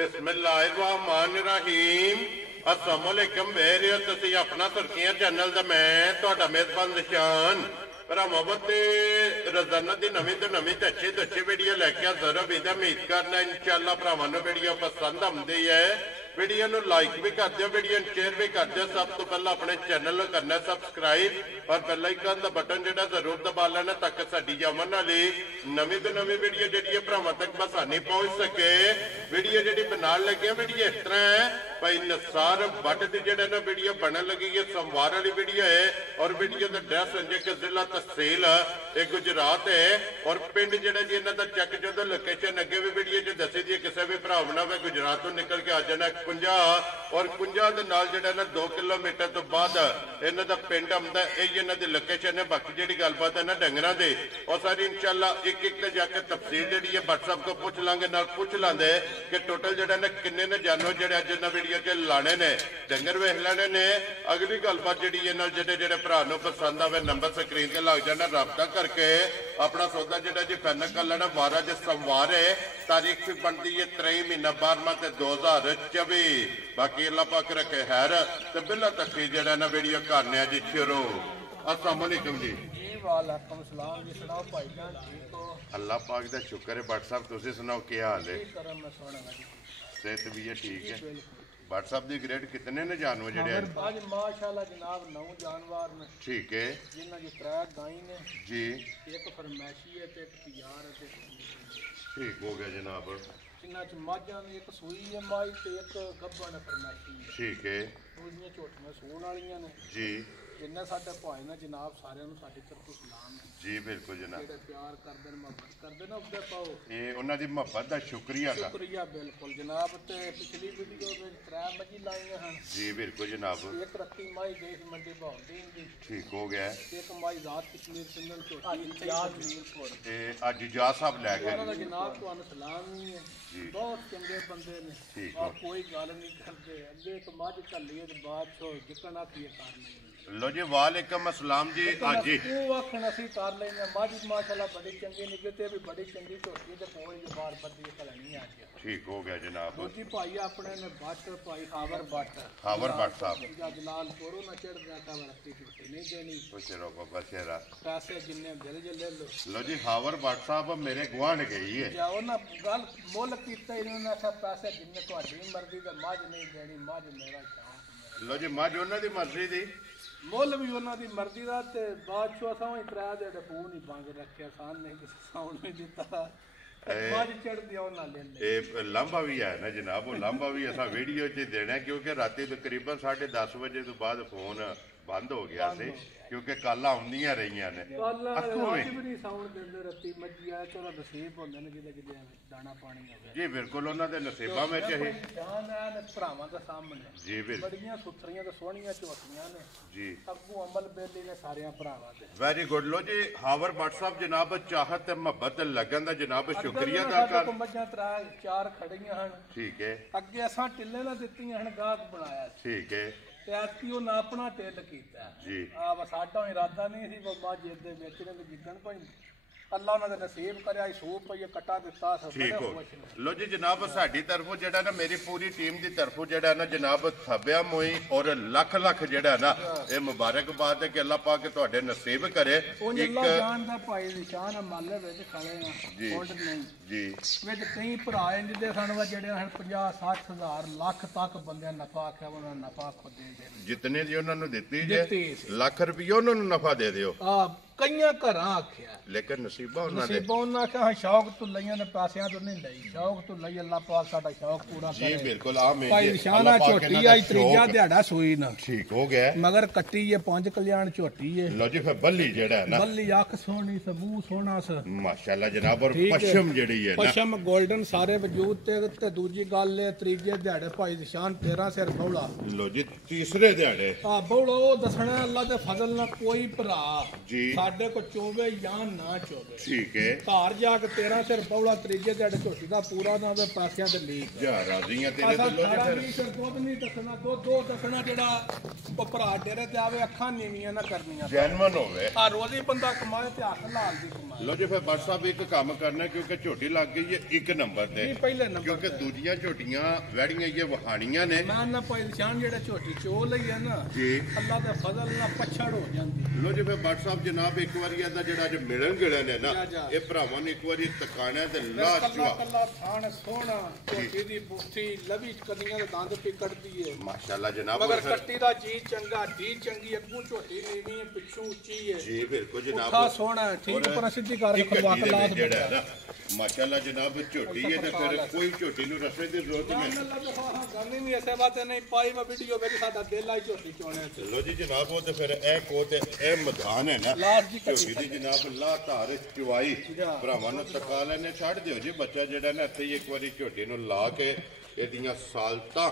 बिस्मिल्लाहिर्रहमानिर्रहीम अस्सलाम वालेकुम मेरे तुसी अपना सुर्खियां चैनल दा मैं तुहाडा मेजबान निशान भरावां ते रोजाना दी नवीं तो अच्छी वीडियो लैके हाज़र हां। उम्मीद करना इंशाअल्लाह भरावां नूं वीडियो पसंद आउंदी है। वीडियो नूं लाइक भी कर दिओ, वीडियो नूं शेयर भी कर दिओ। सब तो पहला अपने चैनल नूं करना सबसक्राइब और बेल आइकन दा बटन जिहड़ा जरूर दबा लेना ताकि साडी जावन वाली नवीं तो नवीं वीडियो जिहड़ी है भरावां तक आसानी पहुंच सके। वीडियो जिहड़ी बनाउण लगे वीडियो इस तरह है भाई निसार भट्ट दी जिहड़ा ना वीडियो बनन लगी है सोमवार वाली वीडियो है और वीडियो दा एड्रैस है कि जिला तहसील गुजरात है और पिंड जिहड़ा जी इन्हां दा चेक जो लोकेशन अगे भी वीडियो च दसी दी किसी भी भरा ना वे गुजरात तो निकल के आ जाना कुंजा और कुंजा दे नाल जिहड़ा ना 2 किलोमीटर तो बाद इन्हां दा पिंड आउंदा यही इन्हां दी लोकेशन है। बाकी जिहड़ी गलबात है ना डंगरां दी और सारी इंशाअल्लाह एक एक ते जाके तफसील जिहड़ी है व्हाट्सएप को पूछ लांगे नाल पूछ लांदे कि टोटल जिहड़ा ना किन्ने ने जानवर जिहड़े अज इन्हां वीडियो च लाने ने डंगर वेख लेने ने। अगली गलबात जिहड़ी है नाल जिहड़े भरा नूं पसंद आवे नंबर स्क्रीन ते लग जाना राबता करके अपना सौदा जिहड़ा जी फाइनल कर लेना। 12 जो सोमवार है तारीख भी बनती है 3 महीना 12वां 2024। बाकी अल्लाह पाक रखे खैर ते बिल्ला तक जिहड़ा ना वीडियो करने जी शुरू। अस्सलाम वालेकुम जी। वालेकुम सलाम जी। सुनाओ भाईजान ठीक हो? अल्लाह पाक दा शुक्र है। व्हाट्सएप तुसीं सुनाओ क्या हाल है? सेहत भी है ठीक है। व्हाट्सएप दी ग्रेड कितने ने जानवर जिहड़े आज माशाअल्लाह जनाब 9 जानवर ने ठीक है जिन्हां दी 3 गाय ने जी एक फरमैशी है ते एक तैयार है ते ठीक हो गया जनाब। जिन्हां च माझां ने एक सूई है माई ते एक गब्बन फरमैशी है ठीक है दूजियां झोटियां सूण वालियां ने जी। जिन्ने साडे भाई ने जनाब सारिਆਂ ਨੂੰ ਸਾਡੀ तरफों सलाम है जी बिल्कुल जनाब। ਜਿਹੜੇ प्यार करदे ने मोहब्बत करदे ने उसदे पाओ ये उन्हां दी मोहब्बत दा शुक्रिया दा शुक्रिया बिल्कुल जनाब। ते पिछली वीडियो में 3 मजी लाईयां हैं जी बिल्कुल जनाब। एक रत्ती माई गई मंडी भाउंदीन दी ठीक हो गया एक माई रात कश्मीर सिंधन चोटी याद मीरपुर ते अज जा साहब लै गए ਉਹਨਾਂ ਦਾ ਜਨਾਬ ਤੁਹਾਨੂੰ ਸਲਾਮ ਹੀ ਹੈ ਬਹੁਤ ਚੰਗੇ ਬੰਦੇ ਨੇ ਆ ਕੋਈ ਗੱਲ ਨਹੀਂ ਕਰਦੇ ਅੱਗੇ ਇੱਕ ਮੱਝ ਘੱਲੀ ਤੇ ਬਾਅਦ ਚੋਂ ਜਿੱਕਣਾ ਕੀ ਕਰ ਲਈ लो जी वालेकुम अस्सलाम जी। आज जी ਉਹ ਆਖਣ ਅਸੀਂ ਕਰ ਲੈਨੇ ਮੱਝ ਮਾਸ਼ਾਅੱਲਾ ਬੜੀ ਚੰਗੀ ਨਿਕਲੇ ਤੇ ਵੀ ਬੜੀ ਚੰਗੀ ਝੋਟੀ ਤੇ ਕੋਈ ਬਾਰ ਬੱਦੀ ਘਲਣੀ ਆ ਗਿਆ ठीक हो गया जनाब। ਦੂਜੀ ਭਾਈ ਆਪਣੇ ਨੇ ਬੱਟ ਭਾਈ ਖਾਵਰ ਬੱਟ साहब ਜਦ ਨਾਲ ਕੋਰੋ ਨਾ ਚੜ ਗਿਆ ਤਾਂ ਰੱਤੀ ਝੋਟੀ ਨਹੀਂ ਦੇਣੀ बसेरा बाबा शेरा ਪੈਸੇ ਜਿੰਨੇ ਦਿਲ ਜੇ ਲੈ ਲੋ। लो जी हावर भट्ट साहब मेरे गुआंढ गई है ਜਾਂ ਉਹਨਾਂ ਗੱਲ ਮੁੱਲ ਕੀਤਾ ਇਹਨਾਂ ਨੇ ਆਖਿਆ ਪੈਸੇ ਜਿੰਨੇ ਤੁਹਾਡੀ ਮਰਜ਼ੀ ਦਾ ਮੱਝ ਨਹੀਂ ਦੇਣੀ ਮੱਝ ਮੇਰਾ ਸ਼ੌਂਕ। लो जी मज उन्हां दी मर्जी दी ਮੁੱਲ ਵੀ ਉਹਨਾਂ ਦੀ ਮਰਜ਼ੀ ਦਾ ਤੇ ਬਾਅਦ ਚੋਂ ਅਸਾਂ ਹੀ ਤਰਾ ਦੇ ਡਪੂ ਨਹੀਂ ਬੰਦ ਰੱਖਿਆ ਸਾਨ ਨਹੀਂ ਕਿਸੇ ਸਾਉਣ ਨਹੀਂ ਦਿੱਤਾ ਮੱਝ ਚੜਦੀ ਉਹਨਾਂ ਲੈ ਲੈ। ਇਹ ਲਾਂਭਾ ਵੀ ਹੈ ਨਾ ਜਨਾਬ। ਉਹ ਲਾਂਭਾ ਵੀ ਅਸਾਂ ਵੀਡੀਓ 'ਚ ਦੇਣਾ ਕਿਉਂਕਿ ਰਾਤੀ ਤਕਰੀਬਨ 10:30 ਵਜੇ ਤੋਂ ਬਾਅਦ ਫੋਨ ਬੰਦ ਹੋ ਗਿਆ ਸੀ ਕਿਉਂਕਿ ਕਾਲਾਂ ਆਉਂਦੀਆਂ ਰਹੀਆਂ ਨੇ। ਕੱਲ ਅੱਜ ਵੀ ਨਹੀਂ ਸਾਉਣ ਦਿੰਦੇ ਰੱਤੀ ਮੱਝੀ ਆ ਚਲੋ ਨਸੀਬ ਹੁੰਦੇ ਨੇ ਜਿਹਦੇ ਜਿਹਦੇ ਦਾਣਾ ਪਾਣੀ ਹੋਵੇ ਜੀ ਬਿਲਕੁਲ ਉਹਨਾਂ ਦੇ ਨਸੀਬਾਂ ਵਿੱਚ ਹੀ ਜਾਨ ਹੈ ਨੇ ਭਰਾਵਾਂ ਦੇ ਸਾਹਮਣੇ ਜੀ ਬਿਲਕੁਲ ਬੜੀਆਂ ਸੁਥਰੀਆਂ ਤੇ ਸੋਹਣੀਆਂ ਝੋਟੀਆਂ ਨੇ ਜੀ ਅੱਗੂ ਅਮਲ ਬੇਲੀ ਨੇ ਸਾਰਿਆਂ ਭਰਾਵਾਂ ਦੇ। Very good. ਲੋ ਜੀ ਹਾਵਰ ਭੱਟ ਸਾਹਿਬ ਜਨਾਬ ਚਾਹਤ ਤੇ ਮੁਹੱਬਤ ਲੱਗਣ ਦਾ ਜਨਾਬ ਸ਼ੁਕਰੀਆ ਅਦਾ ਕਰ। ਮੱਝਾਂ 4 ਖੜੀਆਂ ਹਨ ਠੀਕ ਹੈ ਅੱਗੇ ਅਸਾਂ ਟਿੱਲੇ ਨਾਲ ਦਿੱਤੀਆਂ ਹਨ ਗਾਹਕ ਬਣਾਇਆ ਠੀਕ ਹੈ ਤੇ ਐਤਕੀ ਉਹਨਾਂ ਆਪਣਾ ਟਿੱਲ ਕੀਤਾ ਜੀ। ਆ ਸਾਡਾ ਇਰਾਦਾ ਨਹੀਂ ਸੀ ਬੱਬਾ ਜੀ ਦੇ ਵਿੱਚ ਨੇ ਜਿੱਦਣ ਕੋਈ ਅੱਲਾ ਉਹਨਾਂ ਦੇ ਨਸੀਬ ਕਰਿਆ ਸੂਪ ਪਈ ਕੱਟਾ ਦਿੱਤਾ ਸਭ ਠੀਕ ਹੋ। ਲੋ ਜੀ ਜਨਾਬ ਸਾਡੀ ਤਰਫੋਂ ਜਿਹੜਾ ਨਾ ਮੇਰੀ ਪੂਰੀ ਟੀਮ ਦੀ ਤਰਫੋਂ ਜਿਹੜਾ ਨਾ ਜਨਾਬ ਥੱਬਿਆ ਮੋਈ ਔਰ ਲੱਖ ਜਿਹੜਾ ਨਾ ਇਹ ਮੁਬਾਰਕਬਾਦ ਹੈ ਕਿ ਅੱਲਾ ਪਾਕ ਤੁਹਾਡੇ ਨਸੀਬ ਕਰੇ। ਇੱਕ ਜਾਨ ਦਾ ਭਾਈ ਨਿਸ਼ਾਨ ਮਾਲੇ ਵਿੱਚ ਖੜੇ ਆ ਕੋਡ ਨਹੀਂ ਜੀ ਵਿੱਚ ਕਈ ਭਰਾ ਜਿਹਦੇ ਸਾਨੂੰ ਜਿਹੜੇ ਹਨ 50-60 ਹਜ਼ਾਰ ਲੱਖ ਤੱਕ ਬੰਦਿਆਂ ਨਫਾ ਆਖਿਆ ਉਹਨਾਂ ਨਫਾ ਖੁਦ ਦੇ ਜਿਤਨੇ ਦੀ ਉਹਨਾਂ ਨੂੰ ਦਿੱਤੀ ਜੇ ਲੱਖ ਰੁਪਏ ਉਹਨਾਂ ਨੂੰ ਨਫਾ ਦੇ ਦਿਓ। ਕਈਆਂ ਘਰਾਂ ਆਖਿਆ ਲੇਕਿਨ ਨਸੀਬਾਂ ਉਹਨਾਂ ਦੇ ਉਹਨਾਂ ਆਖਿਆ ਸ਼ੌਕ ਤੋਂ ਲਈਆਂ ਨੇ ਪੈਸਿਆਂ ਤੋਂ ਨਹੀਂ ਲਈ ਸ਼ੌਕ ਤੋਂ ਲਈ ਅੱਲਾਹ ਪਾਕ ਸਾਡਾ ਸ਼ੌਕ ਪੂਰਾ ਕਰੇ। ਜੀ ਬਿਲਕੁਲ ਆ ਮੈਂ ਭਾਈ ਨਿਸ਼ਾਨਾ ਝੋਟੀ ਆਈ ਤੀਜਾ ਦਿਹਾੜਾ ਸੂਈ ਨਾ ਠੀਕ ਹੋ ਗਿਆ ਮਗਰ ਕੱਟੀ ਹੈ 5 ਕਲਿਆਣ ਝੋਟੀ ਹੈ। ਲੋ ਜੀ ਫਿਰ ਬੱਲੀ ਜਿਹੜਾ ਨਾ ਬੱਲੀ ਅੱਖ ਸੋਹਣੀ ਸਬੂ ਸੋਹਣਾ ਸ ਮਾਸ਼ਾਅੱਲਾ ਜਨਾਬ ਔਰ ਪਸ਼ਮ ਜਿਹੜੀ ਹੈ ਨਾ ਪਸ਼ਮ 골ਡਨ ਸਾਰੇ ਵਜੂਦ ਤੇ ਦੂਜੀ ਗੱਲ ਹੈ ਤੀਜੇ ਦਿਹਾੜੇ ਭਾਈ ਨਿਸ਼ਾਨ 13 ਸਿਰ ਬੌਲਾ। ਲੋ ਜੀ ਤੀਸਰੇ ਦਿਹਾੜੇ ਆ ਬੌਲਾ ਉਹ ਦੱਸਣਾ ਅੱਲਾਹ ਦੇ ਫਜ਼ਲ ਨਾਲ ਕੋਈ ਭਰਾ ਜੀ ਸਾਡੇ ਕੋ ਚੋਵੇ ਜਾਂ ਨਾ ਚੋਵੇ, ਠੀਕ ਹੈ। ਘਰ ਜਾ ਕੇ 13 ਸਿਰ ਬੌਲਾ ਤੀਜੇ ਤੇ ਝੋਟੀ ਦਾ ਪੂਰਾ ਨਾ ਦੇ ਪਾਸਿਆਂ ਤੇ ਲੀਕ ਜਾ ਰਾਜ਼ੀਆਂ ਤੇਰੇ ਤੋਂ ਲੋ ਜੀ ਫਿਰ ਦੁੱਧ ਨਹੀਂ ਦੱਸਣਾ, ਦੋ ਦੱਸਣਾ ਜਿਹੜਾ ਉਹ ਭਰਾ ਡੇਰੇ ਤੇ ਆਵੇ ਅੱਖਾਂ ਨੀਵੀਆਂ ਨਾ ਕਰਨੀਆਂ, ਜੈਨੂਅਨ ਹੋਵੇ। ਆ ਰੋਜ਼ੀ ਬੰਦਾ ਕਮਾਏ ਤੇ ਹੱਥ ਲਾਲ ਦੀ ਕਮਾਏ। ਲੋ ਜੀ ਫਿਰ ਬੱਟ ਸਾਹਿਬ ਇੱਕ ਕੰਮ ਕਰਨਾ, ਕਿਉਂਕਿ ਝੋਟੀ ਲੱਗ ਗਈ ਹੈ ਇੱਕ ਨੰਬਰ ਤੇ, ਨਹੀਂ ਪਹਿਲੇ ਨੰਬਰ ਕਿਉਂਕਿ ਦੂਜੀਆਂ ਝੋਟੀਆਂ ਵੜੀਆਂ ਇਹ ਵਹਾਣੀਆਂ ਨੇ। ਮੈਂ ਨਾ ਭਾਈ ਨਿਸ਼ਾਨ ਜਿਹੜਾ ਝੋਟੀ ਚੋ ਲਈ ਹੈ ਨਾ ਜੀ ਅੱਲਾ ਦੇ ਫਜ਼ਲ ਨਾਲ ਪਛੜ ਹੋ ਜਾਂਦੀ। ਲੋ ਜੀ ਫਿਰ ਬੱਟ ਸਾਹਿਬ ਜਨਾਬ ਇੱਕ ਵਾਰੀ ਇਹਦਾ ਜਿਹੜਾ ਅੱਜ ਮਿਲਣ ਗਿਲਣ ਹੈ ਨਾ, ਇਹ ਭਰਾਵਾਂ ਨੂੰ ਇੱਕ ਵਾਰੀ ਤਕਾਣਾ ਤੇ ਲਾ ਚਵਾ ਕੱਲਾ ਥਾਣ ਸੋਹਣਾ, ਝੋਟੀ ਦੀ ਬੁੱਠੀ ਲਵੀ ਕਦੀਆਂ ਦੇ ਦੰਦ ਪਿਕੜਦੀ ਹੈ ਮਾਸ਼ਾਅੱਲਾ ਜਨਾਬ। ਮਗਰ ਕੱਟੀ ਦਾ ਜੀ ਚੰਗਾ, ਜੀ ਚੰਗੀ, ਅੱਗੂ ਝੋਟੀ ਨੀਵੀਂ ਹੈ, ਪਿੱਛੋਂ ਉੱਚੀ ਹੈ ਜੀ ਬਿਲਕੁਲ ਜਨਾਬ। ਪੁੱਠਾ ਸੋਹਣਾ ਠੀਕ ਪਰ ਸਿੱਧੀ ਕਰ ਖਲਵਾ ਕੇ ਲਾਸ ਜਿਹੜਾ ਹੈ ਨਾ ਮਾਸ਼ਾਅੱਲਾ ਜਨਾਬ ਝੋਟੀ ਹੈ ਤੇ ਫਿਰ ਕੋਈ ਝੋਟੀ ਨੂੰ ਰਸਵੇ ਦੀ ਜ਼ਰੂਰਤ ਨਹੀਂ। ਕਰਨੀ ਨਹੀਂ ਐਸੇ ਬਾਤ ਨਹੀਂ ਪਾਈ ਮੈਂ ਵੀਡੀਓ ਵਿੱਚ ਸਾਡਾ ਦਿਲ ਆਈ ਝੋਟੀ ਚੋਣੇ ਤੇ। ਲੋ ਜੀ ਜਨਾਬ ਉਹ ਤੇ ਫਿਰ ਇਹ ਕੋ ਤੇ ਇਹ ਮੈਦਾਨ ਹੈ ਨਾ ਝੋਟੀ ਦੀ ਜਨਾਬ ਲਾ ਧਾਰ ਚਵਾਈ ਭਰਾਵਾਂ ਨੂੰ ਤਕਾ ਲੈਣੇ ਛੱਡ ਦਿਓ ਜੀ। ਬੱਚਾ ਜਿਹੜਾ ਨਾ ਇੱਥੇ ਇੱਕ ਵਾਰੀ ਝੋਟੀ ਨੂੰ ਲਾ ਕੇ ਇਹਦੀਆਂ ਸਾਲਤਾਂ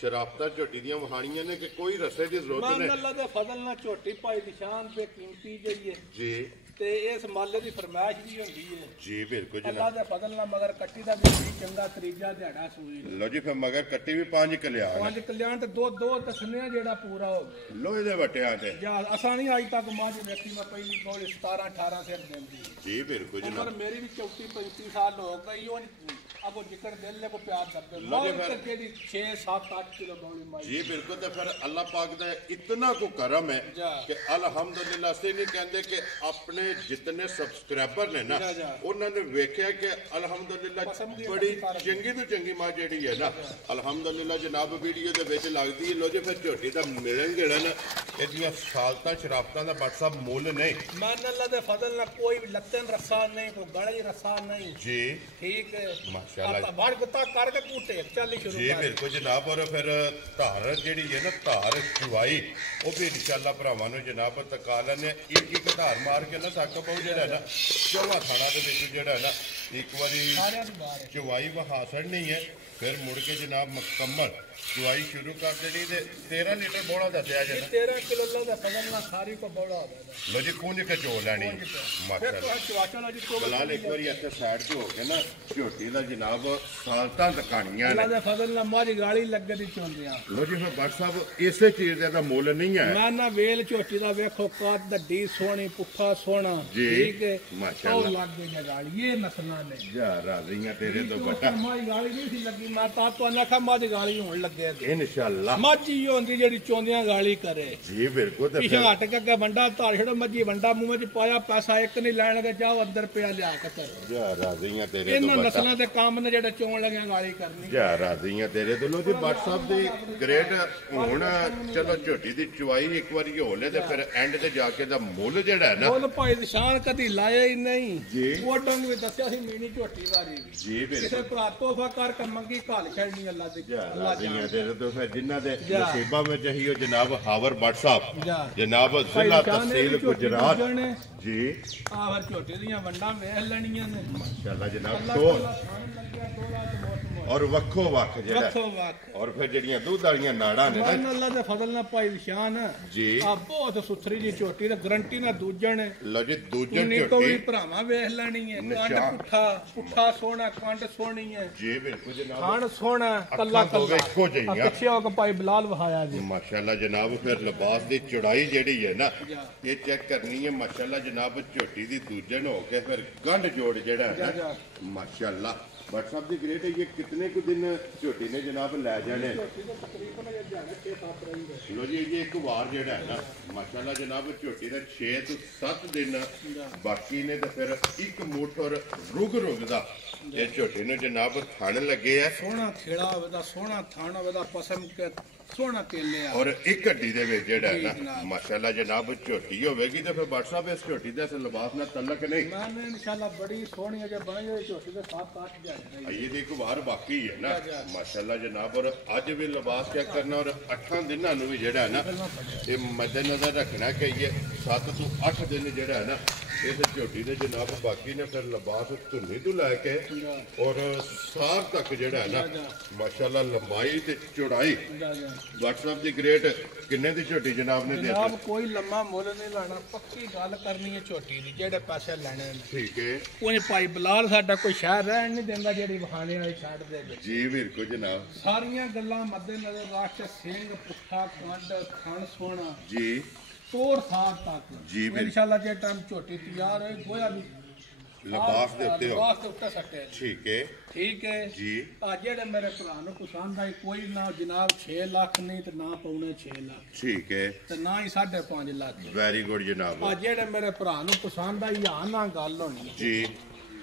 ਸ਼ਰਾਬਤਾਂ ਝੋਟੀ ਦੀਆਂ ਵਹਾਣੀਆਂ ਨੇ ਕਿ ਕੋਈ ਰਸੇ ਦੀ ਜ਼ਰੂਰਤ ਨਹੀਂ। ਅੱਲਾ ਦੇ ਫਜ਼ਲ ਨਾਲ ਝੋਟੀ ਪਾਈ ਨਿਸ਼ਾਨ ਤੇ ਕੀਮਤੀ ਜਈ ਹੈ ਜੀ ਤੇ ਇਸ ਮਾਲੇ ਦੀ ਫਰਮਾਇਸ਼ ਵੀ ਹੁੰਦੀ ਹੈ ਜੀ ਬਿਲਕੁਲ ਅੱਲਾ ਜਨਾਬ। ਦੇ ਫਜ਼ਲ ਨਾਲ ਮਗਰ ਕੱਟੀ ਦਾ ਵੀ ਚੰਗਾ ਤਰੀਜਾ ਦਿਹਾੜਾ ਸੂਈ ਲੋ ਜੀ ਫਿਰ ਮਗਰ ਕੱਟੀ ਵੀ 5 ਕਲਿਆਣ ਪੰਜ ਕਲਿਆਣ ਤੇ ਦੋ ਦੱਸਣੇ ਜਿਹੜਾ ਪੂਰਾ ਹੋ ਗਿਆ ਲੋਹੇ ਦੇ ਵਟਿਆਂ ਤੇ ਜਾਂ ਅਸਾਨੀ ਅੱਜ ਤੱਕ ਮਾਂ ਦੀ ਵੇਖੀ ਮੈਂ ਪਹਿਲੀ ਕੋਲ 17 18 ਸਿਰ ਦਿੰਦੀ ਜੀ ਬਿਲਕੁਲ ਉਮਰ ਜਨਾਬ। ਮੇਰੀ ਵੀ 34 35 ਸਾਲ ਹੋ ਗਈ ਉਹ ਅਬੋ ਜਿਕਰ ਦਿਲ ਨੇ ਕੋ ਪਿਆਰ ਕਰਦੇ ਲੋਕ ਜਿਹੜੀ 6 7 8 ਕਿਲੋ ਬੌਲੀ ਮਾਈ ਜੀ ਬਿਲਕੁਲ। ਤੇ ਫਿਰ ਅੱਲਾਹ ਪਾਕ ਦਾ ਇਤਨਾ ਕੋ ਕਰਮ ਹੈ ਕਿ ਅਲਹਮਦੁਲਿਲਾ ਸੇ ਨਹੀਂ ਕਹਿੰਦੇ ਕਿ ਆਪਣੇ ਜਿਤਨੇ ਸਬਸਕ੍ਰਾਈਬਰ ਨੇ ਨਾ ਉਹਨਾਂ ਨੇ ਵੇਖਿਆ ਕਿ ਅਲਹਮਦੁਲਿਲਾ ਬੜੀ ਚੰਗੀ ਤੋਂ ਚੰਗੀ ਮਾਂ ਜਿਹੜੀ ਹੈ ਨਾ ਅਲਹਮਦੁਲਿਲਾ ਜਨਾਬ ਵੀਡੀਓ ਦੇ ਵਿੱਚ ਲੱਗਦੀ ਹੈ। ਲੋ ਜੀ ਫਿਰ ਝੋਟੀ ਦਾ ਮਿਲਣ ਗਿਲਣ ਇਹਦੀਆਂ ਸਾਲਤਾਂ ਸ਼ਰਾਬਤਾਂ ਦਾ WhatsApp ਮੁੱਲ ਨਹੀਂ। ਮਾਨ ਅੱਲਾ ਦੇ ਫਜ਼ਲ ਨਾਲ ਕੋਈ ਲੱਤਨ ਰਸਾ ਨਹੀਂ, ਕੋਈ ਗਲੇ ਰਸਾ ਨਹੀਂ ਜੀ ਠੀਕ ਹੈ ਮਾਸ਼ਾਅੱਲਾ। ਤਾਂ ਬਾੜ ਗੁੱਤਾ ਕਰਕੇ ਕੂਟੇ ਚੱਲ ਸ਼ੁਰੂ ਜੀ ਬਿਲਕੁਲ ਜਨਾਬ। ਔਰ ਫਿਰ ਧਾਰ ਜਿਹੜੀ ਹੈ ਨਾ ਧਾਰ ਚੁਵਾਈ ਉਹ ਵੀ ਇਨਸ਼ਾਅੱਲਾ ਭਰਾਵਾਂ ਨੂੰ ਜਨਾਬ ਤਕਾ ਲੈਣੇ। ਇੱਕ ਧਾਰ ਮਾਰ ਕੇ ਨਾ ਸੱਕ ਪਾਉ ਜਿਹੜਾ ਨਾ ਚੌਵਾਂ ਥਾਣਾ ਦੇ ਵਿੱਚ ਜਿਹੜਾ ਨਾ ਇੱਕ ਵਾਰੀ ਚੁਵਾਈ ਵਹਾ ਛੱਡਣੀ ਹੈ, ਫਿਰ ਮੁੜ ਕੇ ਜਨਾਬ ਮੁਕੰਮਲ ਚੁਵਾਈ ਸ਼ੁਰੂ ਕਰ ਦੇਣੀ ਤੇ 13 ਲੀਟਰ ਬੋਲਾ ਦੱਸਿਆ ਜਾਂਦਾ। 13 ਕਿਲੋ ਅੱਲਾ ਦਾ ਫਜ਼ਲ ਨਾਲ ਸਾਰੀ ਕੋ ਬੜਾ ਹੋ ਗਿਆ ਲੋ ਜੀ ਪੁੰਜ ਕੇ ਚੋ ਲੈਣੀ ਮਾਸ਼ਾਅੱਲਾ। ਚਵਾਚਾ ਜੀ ਕੋ ਬਲਾਲ ਇੱਕ ਵਾਰੀ ਇੱਥੇ ਸਾਈਡ ਤੇ ਹੋ ਕੇ ਨਾ ਝੋਟੀ ਦਾ ਜਨਾਬ ਸਾਲਤਾਂ ਤਕਾਣੀਆਂ ਅੱਲਾ ਨੇ। ਦੇ ਫਜ਼ਲ ਨਾਲ ਮਾਰੀ ਗਾਲੀ ਲੱਗੇ ਦੀ ਚੋਂਦੀਆਂ। ਲੋ ਜੀ ਫਿਰ ਬੱਟ ਸਾਹਿਬ ਇਸੇ ਚੀਜ਼ ਦਾ ਮੁੱਲ ਨਹੀਂ ਹੈ। ਮੈਂ ਨਾ ਵੇਲ ਝੋਟੀ ਦਾ ਵੇਖੋ ਕੱਦ ਢੀ ਸੋਹਣੀ ਪੁੱਠਾ ਸੋਹਣਾ ਠੀਕ ਹੈ ਮਾਸ਼ਾਅੱਲਾ। ਉਹ ਲੱਗ ਗਈ ਗਾਲੀ ਇਹ ਨਸਲਾਂ ਨੇ ਜਾ ਰਾਜ਼ੀਆਂ ਤੇਰੇ ਤੋਂ ਵੱਡਾ ਮਾਰੀ ਗਾਲੀ ਨਹੀਂ ਸੀ ਲੱਗੀ ਮੈਂ ਤਾਂ ਤੁਹਾਨੂੰ ਆਖਿਆ ਮਾਰੀ ਗਾਲੀ ਹੋਣ ਲੱਗੇ ਇਨਸ਼ਾਅੱਲਾ। ਮੱਝ ਹੀ ਹੁੰਦੀ ਜਿਹੜੀ ਚੋਂਦਿਆਂ ਗਾਲੀ ਕਰੇ ਜੀ ਬਿਲਕੁਲ। ਤੇ ਪਿਛੇ ਹਟ ਕੇ ਵੰਡਾ ਧਾਰ ਛੜੋ ਮੱਝੀ ਵੰਡਾ ਮੂੰਹ ਵਿੱਚ ਪਾਇਆ ਪੈਸਾ ਇੱਕ ਨਹੀਂ ਲੈਣਗੇ ਜਾਓ ਅੰਦਰ ਪਿਆ ਲਿਆ ਕੇ ਧਰੋ। ਜਾ ਰਾਜ਼ੀਆਂ ਤੇਰੇ ਤੋਂ ਇਹਨਾਂ ਵੱਡਾ ਨਸਲਾਂ ਦੇ ਕੰਮ ਨੇ ਜਿਹੜੇ ਚੋਣ ਲੱਗਿਆ ਗਾਲੀ ਕਰਨੀ। ਜਾ ਰਾਜ਼ੀਆਂ ਤੇਰੇ ਤੋਂ। ਲੋ ਜੀ ਬੱਟ ਸਾਹਿਬ ਦੀ ਗ੍ਰੇਡ ਹੁਣ ਚਲੋ ਝੋਟੀ ਦੀ ਚੁਆਈ ਇੱਕ ਵਾਰੀ ਹੋ ਲੈ ਤੇ ਫਿਰ ਐਂਡ ਤੇ ਜਾ ਕੇ ਦਾ ਮੁੱਲ ਜਿਹੜਾ ਹੈ ਨਾ ਬੋਲ ਭਾਈ ਨਿਸ਼ਾਨ ਕਦੀ ਲਾਇਆ ਹੀ ਨਹੀਂ ਜੀ। ਉਹ ਡੰਗ ਵੀ ਦੱਸਿਆ ਸੀ ਮੀਨੀ ਝੋਟੀ ਵਾਰੀ ਜੀ ਕਿਸੇ ਬਿਲਕੁਲ। ਭਰਾ ਤੋਹਫਾ ਕਰਕੇ ਮੰਗੀ ਘਾਲ ਛੱਡਣੀ ਅੱਲਾ ਦੀ ਜਾ ਅੱਲਾ ਰਾਜ਼ੀਆਂ ਤੇਰੇ ਤੋਂ। ਫਿਰ ਜਿਨ੍ਹਾਂ ਦੇ ਜਾ। ਨਸੀਬਾਂ ਵਿੱਚ ਹੀ ਉਹ ਜਨਾਬ ਹਾਵਰ ਬੱਟ ਸਾਹਿਬ ਜਾ। ਜਨਾਬ ਭਾਈ ਜ਼ਿਲ੍ਹਾ ਨਿਸ਼ਾਨ ਨੇ ਤਹਿਸੀਲ ਵੀ ਝੋਟੀ ਗੁਜਰਾਤ ਬੀਜਣੇ। ਜੀ ਆਹ ਫਿਰ ਝੋਟੇ ਦੀਆਂ ਵੰਡਾਂ ਵੇਖ ਲੈਣੀਆਂ ਨੇ ਮਾਸ਼ਾਅੱਲਾ ਜਨਾਬ। ਅੱਲਾ ਤੋਂ ਤਾਲਾ ਖਾਣ ਲੱਗਿਆ ਦੋਲਾ ਤੇ ਮੋਟ ਔਰ ਵੱਖੋ ਵੱਖ ਜਿਹੜਾ ਵੱਖੋ ਵੱਖ ਔਰ ਫਿਰ ਜਿਹੜੀਆਂ ਦੁੱਧ ਵਾਲੀਆਂ ਨਾੜਾਂ ਨੇ ਮਾਨ ਨਾ ਅੱਲਾ ਦੇ ਫਜ਼ਲ ਨਾਲ ਪਾਈ ਨਿਸ਼ਾਨ ਜੀ। ਆ ਬਹੁਤ ਸੁਥਰੀ ਜੀ ਝੋਟੀ ਤੇ ਗਰੰਟੀ ਨਾਲ ਦੂਜਣ ਲੋ ਜੀ ਦੂਜੇ ਉਨੀ ਤੋਂ ਵੀ ਝੋਟੀ ਭਰਾਵਾਂ ਵੇਖ ਲੈਣੀ ਹੈ ਕੰਡ ਨਿਸ਼ਾਨ। ਪੁੱਠਾ ਸੋਹਣਾ ਕੰਡ ਸੋਹਣੀ ਹੈ ਜੀ ਬਿਲਕੁਲ ਜਨਾਬ। ਖਾਣ ਸੋਹਣਾ ਕੱਲਾ ਅੱਖਾਂ ਦੋਵੇਂ ਕੱਲਾ ਇੱਕੋ ਜਿਹੀਆਂ। ਪਿੱਛੇ ਹੋ ਕੇ ਭਾਈ ਬਲਾਲ ਵਹਾਇਆ ਜੀ ਮਾਸ਼ਾਅੱਲਾ ਜਨਾਬ। ਫਿਰ ਲਿਬਾਸ ਦੀ ਚੌੜਾਈ ਜਿਹੜੀ ਹੈ ਨਾ ਇਹ ਚੈੱਕ ਕਰਨੀ ਹੈ ਮਾਸ਼ਾਅੱਲਾ ਜਨਾਬ। ਝੋਟੀ ਦੀ ਦੂਜਣ ਹੋ ਕੇ ਫਿਰ ਗੰਢ ਜੋੜ ਜਿਹੜਾ ਹੈ ਨਾ ਮਾਸ਼ਾਅੱਲਾ। ਬੱਟ ਸਾਹਿਬ ਦੀ ਗ੍ਰੇਟ ਹੈ ਇਹ ਕਿਤਨੇ ਕੁ ਦਿਨ ਝੋਟੀ ਨੇ ਜਨਾਬ ਲੈ ਜਾਣੇ? ਲੋ ਜੀ ਇਹ ਇੱਕ ਵਾਰ ਜਿਹੜਾ ਹੈ ਨਾ ਮਾਸ਼ਾਅੱਲਾ ਜਨਾਬ ਝੋਟੀ ਦਾ 6 ਤੋਂ 7 ਦਿਨ ਬਾਕੀ ਨੇ ਤੇ ਫਿਰ ਇੱਕ ਮੁੱਠ ਔਰ ਰੁਗ ਦਾ ਇਹ ਝੋਟੀ ਨੂੰ ਜਨਾਬ ਥਣ ਲੱਗੇ ਆ ਸੋਹਣਾ ਖੇੜਾ ਹੋਵੇ ਦਾ ਸੋਹਣਾ ਥਾਣ ਹੋਵੇ ਦਾ ਪਸਮ ਕੇ ਸੋਹਣਾ ਕੇਲਿਆ ਔਰ ਇੱਕ ਹੱਡੀ ਦੇ ਵਿੱਚ ਜਿਹੜਾ ਹੈ ਨਾ ਜਨਾਬ। ਮਾਸ਼ਾਅੱਲਾ ਜਨਾਬ ਝੋਟੀ ਹੋਵੇਗੀ ਤੇ ਫਿਰ ਬੱਟ ਸਾਹਿਬ ਇਸ ਝੋਟੀ ਦਾ ਇਸ ਲਿਬਾਸ ਨਾਲ ਤਲਕ ਨਹੀਂ। ਮੈਂ ਇਨਸ਼ਾਅੱਲਾ ਬੜੀ ਸੋਹਣੀ ਅਜੇ ਬਣੀ ਹੋਈ ਝੋਟੀ ਦੇ 7-8 ਜਾਣੇ ਇਹ ਦੀ ਇੱਕ ਵਾਰ ਬਾਕੀ ਹੈ ਨਾ ਮਾਸ਼ਾਅੱਲਾ ਜਨਾਬ। ਔਰ ਅੱਜ ਵੀ ਲਿਬਾਸ ਚੈੱਕ ਕਰਨਾ ਔਰ 8 ਦਿਨਾਂ ਨੂੰ ਵੀ ਜਿਹੜਾ ਹੈ ਨਾ ਇਹ ਮੱਦੇਨਜ਼ਰ ਰੱਖਣਾ ਕਿ ਇਹ 7 ਤੋਂ 8 ਦਿਨ ਜਿਹੜਾ ਹੈ ਨਾ ਇਸ ਝੋਟੀ ਦੇ ਜਨਾਬ ਬਾਕੀ ਨੇ ਫਿਰ ਲਿਬਾਸ ਧੁੰਨੀ ਤੋਂ ਲੈ ਕੇ ਔਰ ਸਾਰ ਤੱਕ ਜਿਹੜਾ ਹੈ ਨਾ ਮਾਸ਼ਾਅੱਲਾ ਲੰਬਾਈ ਤੇ ਚੌੜਾਈ WhatsApp ਦੀ ਗ੍ਰੇਟ ਕਿੰਨੇ ਦੀ ਝੋਟੀ ਜਨਾਬ ਨੇ ਦੇ ਜਨਾਬ ਕੋਈ ਲੰਮਾ ਮੁੱਲ ਨਹੀਂ ਲਾਣਾ, ਪੱਕੀ ਗੱਲ ਕਰਨੀ ਹੈ ਝੋਟੀ ਦੀ, ਜਿਹੜੇ ਪੈਸੇ ਲੈਣੇ ਨੇ। ਠੀਕ ਹੈ। ਕੋਈ ਭਾਈ ਬਲਾਲ ਸਾਡਾ ਕੋਈ ਸ਼ਹਿਰ ਰਹਿਣ ਨਹੀਂ ਦਿੰਦਾ ਜਿਹੜੀ ਵਖਾਣੇ ਵਾਲੀ ਛੱਡ ਦੇ ਵਿੱਚ। ਜੀ ਵੀਰ ਕੋ ਜਨਾਬ ਸਾਰੀਆਂ ਗੱਲਾਂ ਮੱਦੇ ਨਜ਼ਰ ਰੱਖ ਕੇ ਸਿੰਘ ਪੁੱਠਾ ਕੰਡ ਖਣ ਸੋਣਾ ਜੀ ਤੋਰ ਸਾਹ ਤੱਕ ਜੀ ਵੀਰ ਇਨਸ਼ਾਅੱਲਾ ਜੇ ਟਾਈਮ ਝੋਟੀ ਤਿਆਰ ਹੋਏ ਗੋਇਆ ਵੀ ਲਿਬਾਸ ਦੇ ਉੱਤੇ ਹੋ ਲਿਬਾਸ ਦੇ ਉੱਤੇ ਸੱਟੇ। ਠੀਕ ਹੈ ਜੀ। ਆ ਜਿਹੜੇ ਮੇਰੇ ਭਰਾ ਨੂੰ ਪਸੰਦ ਆਈ ਕੋਈ ਨਾ ਜਨਾਬ 6 ਲੱਖ ਨਹੀਂ ਤੇ ਨਾ ਪਾਉਣੇ 6 ਲੱਖ। ਠੀਕ ਹੈ। ਤੇ ਨਾ ਹੀ 5.5 ਲੱਖ। ਵੈਰੀ ਗੁੱਡ ਜਨਾਬ। ਆ ਜਿਹੜੇ ਮੇਰੇ ਭਰਾ ਨੂੰ ਪਸੰਦ ਆਈ ਆ ਨਾ ਗੱਲ ਹੋਣੀ ਜੀ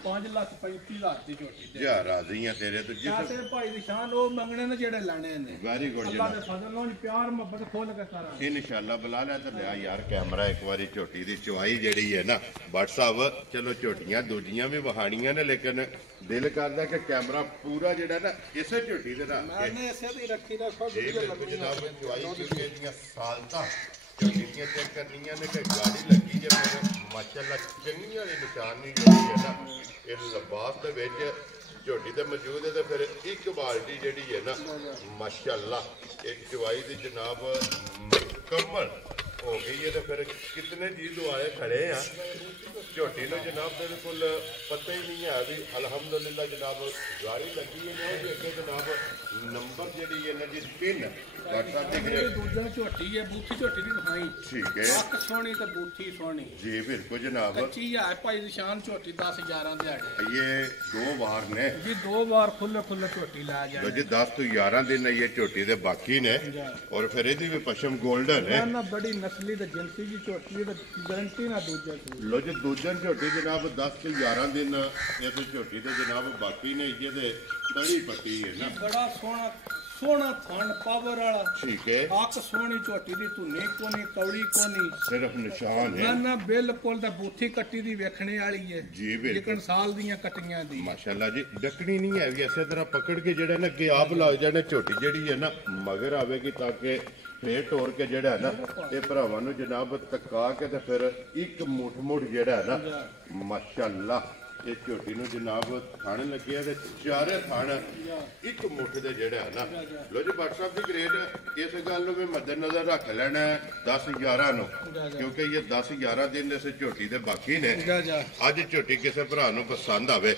5,35,000 ਦੀ ਝੋਟੀ ਤੇ ਜਾ ਰਾਜ਼ੀਆਂ ਤੇਰੇ ਤੋਂ ਜੀ ਕਾਸੇ ਭਾਈ ਦੀ ਸ਼ਾਨ ਉਹ ਮੰਗਣੇ ਨੇ ਜਿਹੜੇ ਲੈਣੇ ਨੇ। ਵੈਰੀ ਗੁੱਡ ਅੱਲਾਹ ਜਨਾਬ। ਦੇ ਫਜ਼ਲ ਨਾਲ ਪਿਆਰ ਮੁਹੱਬਤ ਖੋਲ ਕੇ ਕਰਾਂਗੇ ਇਨਸ਼ਾਅੱਲਾ। ਬੁਲਾ ਲਿਆ ਤੇ ਲਿਆ ਯਾਰ ਕੈਮਰਾ ਇੱਕ ਵਾਰੀ ਝੋਟੀ ਦੀ ਚੁਆਈ ਜਿਹੜੀ ਹੈ ਨਾ WhatsApp ਚਲੋ ਝੋਟੀਆਂ ਦੂਜੀਆਂ ਵੀ ਵਹਾਣੀਆਂ ਨੇ ਲੇਕਿਨ ਦਿਲ ਕਰਦਾ ਕਿ ਕੈਮਰਾ ਪੂਰਾ ਜਿਹੜਾ ਨਾ ਇਸੇ ਝੋਟੀ ਦੇ ਨਾਲ ਮੈਨੇ ਇਸੇ ਦੀ ਰੱਖੀ ਦਾ ਸਭ ਇਹ ਵੀਡੀਓ ਬਿਲਕੁਲ ਲੱਗੀ ਜਨਾਬ ਚੁਆਈ ਕਿਉਂਕਿ ਇਹਦੀਆਂ ਸਾਲਤਾਂ ਝੋਟੀਆਂ ਚੈੱਕ ਕਰਨੀਆਂ ਨੇ ਕਿ ਗਾੜੀ ਲੱਗੀ ਜੇ ਮੇਰੇ ਮਾਸ਼ਾਅੱਲਾ ਚੰਗੀ ਵਾਲੀ ਨਿਸ਼ਾਨੀ ਜਿਹੜੀ ਹੈ ਨਾ ਇਹ ਲਿਬਾਸ ਦੇ ਵਿੱਚ ਝੋਟੀ ਤੇ ਮੌਜੂਦ ਹੈ ਤੇ ਫਿਰ ਇੱਕ ਬਾਲਟੀ ਜਿਹੜੀ ਹੈ ਨਾ ਮਾਸ਼ਾਅੱਲਾ ਇੱਕ ਚੁਆਈ ਦੀ ਜਨਾਬ ਮੁਕੰਮਲ ਹੋ ਗਈ ਹੈ ਤੇ ਫਿਰ ਕਿਤਨੇ ਜੀ ਦੁਆਏ ਖੜੇ ਆ ਝੋਟੀ ਨੂੰ ਜਨਾਬ ਬਿਲਕੁਲ ਪਤਾ ਹੀ ਨਹੀਂ ਹੈ ਵੀ ਅਲਹਮਦੁਲਿਲਾ ਜਨਾਬ ਗਾੜੀ ਲੱਗੀ ਹੈ ਉਹਦੇ ਅੱਗੇ ਜਨਾਬ ਨੰਬਰ ਜਿਹੜੀ ਹੈ ਨਾ ਜੀ 3 WhatsApp ਦੀ ਗ੍ਰੇਡ ਦੂਜਾ ਝੋਟੀ ਹੈ ਬੂਥੀ ਝੋਟੀ ਦੀ ਦਿਖਾਈ। ਠੀਕ ਹੈ। ਅੱਖ ਸੋਹਣੀ ਤੇ ਬੂਥੀ ਸੋਹਣੀ ਜੀ ਬਿਲਕੁਲ ਜਨਾਬ। ਕੱਚੀ ਹੈ ਭਾਈ ਨਿਸ਼ਾਨ ਝੋਟੀ 10-11 ਦਿਹਾੜੇ ਇਹ 2 ਵਾਰ ਨੇ ਜੀ 2 ਵਾਰ ਖੁੱਲੇ ਝੋਟੀ ਲਾ ਲੋ ਜਾਏ ਜੀ 10 ਤੋਂ 11 ਦਿਨ ਇਹ ਝੋਟੀ ਦੇ ਬਾਕੀ ਨੇ ਔਰ ਫਿਰ ਇਹਦੀ ਵੀ ਪਸ਼ਮ 골ਡਨ ਹੈ ਨਾ ਬੜੀ ਨਸਲੀ ਤੇ ਜਿੰਸੀ ਦੀ ਝੋਟੀ ਦੀ ਗਾਰੰਟੀ ਨਾ ਦੂਜੇ ਦੀ। ਲੋ ਜੀ ਦੂਜਨ ਝੋਟੀ ਜਨਾਬ 10 ਤੋਂ 11 ਦਿਨ ਇਸ ਝੋਟੀ ਦੇ ਜਨਾਬ ਬਾਕੀ ਨੇ ਜਿਹਦੇ ਤੜੀ ਪੱਟੀ ਹੈ ਨਾ ਬੜਾ ਸੋਹਣਾ ਥਣ ਪਾਵਰ ਵਾਲਾ। ਠੀਕ ਹੈ। ਅੱਖ ਸੋਹਣੀ ਝੋਟੀ ਦੀ ਧੁੰਨੀ ਕੋਨੀ ਕੌੜੀ ਕੋਨੀ ਸਿਰਫ ਨਿਸ਼ਾਨ ਹੈ ਨਾ ਬਿਲਕੁਲ ਤਾਂ ਬੂਥੀ ਕੱਟੀ ਦੀ ਵੇਖਣੇ ਵਾਲੀ ਹੈ ਜੀ ਬਿਲਕੁਲ ਲੇਕਿਨ ਸਾਲ ਦੀਆਂ ਕੱਟੀਆਂ ਦੀ ਮਾਸ਼ਾਅੱਲਾ ਜੀ ਡੱਕਣੀ ਨਹੀਂ ਹੈ ਵੀ ਇਸੇ ਤਰ੍ਹਾਂ ਪਕੜ ਕੇ ਜਿਹੜਾ ਨਾ ਅੱਗੇ ਆਪ ਲੱਗ ਜਾਣੇ ਝੋਟੀ ਜਿਹੜੀ ਹੈ ਨਾ ਮਗਰ ਆਵੇਗੀ ਤਾਂ ਕਿ ਫੇਰ ਤੋੜ ਕੇ ਜਿਹੜਾ ਹੈ ਨਾ ਇਹ ਭਰਾਵਾਂ ਨੂੰ ਜਨਾਬ ਤੱਕਾ ਕੇ ਤੇ ਫਿਰ ਇੱਕ ਮੁੱਠ ਜਿਹੜਾ ਹੈ ਨਾ ਮਾਸ਼ਾਅੱਲਾ ਇਹ ਝੋਟੀ ਨੂੰ ਜਨਾਬ ਥਣ ਲੱਗਿਆ ਤੇ ਚਾਰੇ ਥਣ ਇੱਕ ਮੁੱਠ ਦੇ ਜਿਹੜਾ ਹੈ ਨਾ ਲੋ ਜੀ WhatsApp ਦੀ ਗ੍ਰੇਡ ਇਸ ਗੱਲ ਨੂੰ ਵੀ ਮੱਦੇ ਨਜ਼ਰ ਰੱਖ ਲੈਣਾ 10-11 ਨੂੰ ਕਿਉਂਕਿ ਇਹ 10-11 ਦਿਨ ਇਸ ਝੋਟੀ ਦੇ ਬਾਕੀ ਨੇ। ਅੱਜ ਝੋਟੀ ਕਿਸੇ ਭਰਾ ਨੂੰ ਪਸੰਦ ਆਵੇ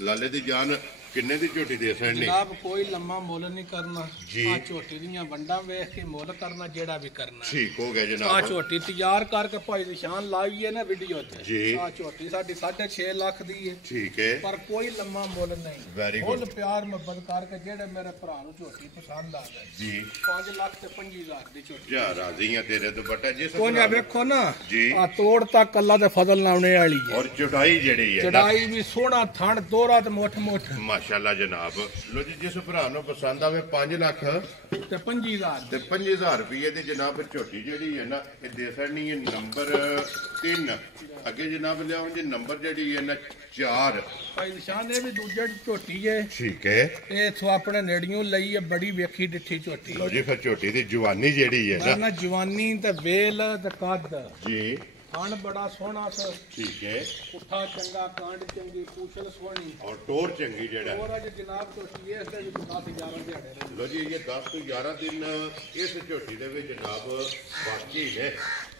ਲਾਲੇ ਦੀ ਜਾਨ ਕਿੰਨੇ ਦੀ ਝੋਟੀ ਦੇ ਸਕਣੀ ਜਨਾਬ ਕੋਈ ਲੰਮਾ ਮੁੱਲ ਨਹੀਂ ਕਰਨਾ ਜੀ। ਆ ਝੋਟੀ ਦੀਆਂ ਵੰਡਾਂ ਵੇਖ ਕੇ ਮੁੱਲ ਕਰਨਾ ਜਿਹੜਾ ਵੀ ਕਰਨਾ। ਠੀਕ ਹੋ ਗਿਆ ਆ ਜਨਾਬ। ਝੋਟੀ ਤਿਆਰ ਕਰਕੇ ਭਾਈ ਨਿਸ਼ਾਨ ਲਾਈਏ ਨਾ ਵੀਡੀਓ ਜੀ। ਤੇ ਆ ਝੋਟੀ ਸਾਡੀ 6.5 ਲੱਖ ਦੀ ਹੈ ਠੀਕ ਹੈ। ਪਰ ਕੋਈ ਲੰਮਾ ਮੁੱਲ ਨਹੀਂ। Very ਫੁੱਲ good। ਪਿਆਰ ਮੁਹੱਬਤ ਕਰਕੇ ਜਿਹੜੇ ਮੇਰੇ ਭਰਾ ਨੂੰ ਝੋਟੀ ਪਸੰਦ ਆ ਗਈ ਜੀ 5 ਲੱਖ ਤੇ 25,000 ਦੀ ਝੋਟੀ ਜਾ ਰਾਜ਼ੀ ਆ ਤੇਰੇ ਤੋਂ ਬਟਾ ਜਿਸ ਕੋਈ ਨਾ ਵੇਖੋ ਨਾ ਜੀ। ਆ ਤੋੜ ਤੱਕ ਅੱਲਾ ਦੇ ਫਜ਼ਲ ਨਾਲ ਆਉਣੇ ਵਾਲੀ ਹੈ। ਔਰ ਚੜਾਈ ਜਿਹੜੀ ਹੈ ਨਾ ਚੜਾਈ ਵੀ ਸੋਹਣਾ ਥਣ ਦੋਰਾ ਤੇ ਮੁੱਠ ਮਾਸ਼ਾਅੱਲਾ ਜਨਾਬ। ਲੋ ਜੀ ਜਿਸ ਭਰਾ ਨੂੰ ਪਸੰਦ ਆਵੇ 5 ਲੱਖ ਤੇ 25,000 ਤੇ 5000 ਰੁਪਏ ਦੀ ਜਨਾਬ ਝੋਟੀ ਜਿਹੜੀ ਹੈ ਨਾ ਇਹ ਦੇ ਸਕਣੀ ਹੈ ਨੰਬਰ 3 ਅੱਗੇ ਜਨਾਬ ਲਿਆਓ ਜੀ ਨੰਬਰ ਜਿਹੜੀ ਹੈ ਨਾ 4 ਭਾਈ ਨਿਸ਼ਾਨ ਇਹ ਵੀ ਦੂਜੇ ਝੋਟੀ ਹੈ। ਠੀਕ ਹੈ। ਇਹ ਇਥੋਂ ਆਪਣੇ ਨੇੜਿਓਂ ਲਈ ਹੈ ਬੜੀ ਵੇਖੀ ਡਿੱਠੀ ਝੋਟੀ। ਲੋ ਜੀ ਫਿਰ ਝੋਟੀ ਦੀ ਜਵਾਨੀ ਜਿਹੜੀ ਹੈ ਨਾ ਜਵਾਨੀ ਤੇ ਵੇਲ ਤੇ ਕੱਦ ਜੀ ਹਣ ਬੜਾ ਸੋਹਣਾ ਸਰ। ਠੀਕ ਹੈ। ਪੁੱਠਾ ਚੰਗਾ ਕਾਂਡ ਚੰਗੀ ਪੂਛਲ ਸੋਹਣੀ ਔਰ ਟੋਰ ਚੰਗੀ ਜਿਹੜਾ ਹੋਰ ਅੱਜ ਜਨਾਬ ਝੋਟੀ ਇਸ ਦੇ ਵੀ 10-11 ਦਿਹਾੜੇ ਰਹੇ। ਲੋ ਜੀ ਇਹ 10 ਤੋਂ 11 ਦਿਨ ਇਸ ਝੋਟੀ ਦੇ ਵਿੱਚ ਜਨਾਬ ਬਾਕੀ ਹੈ।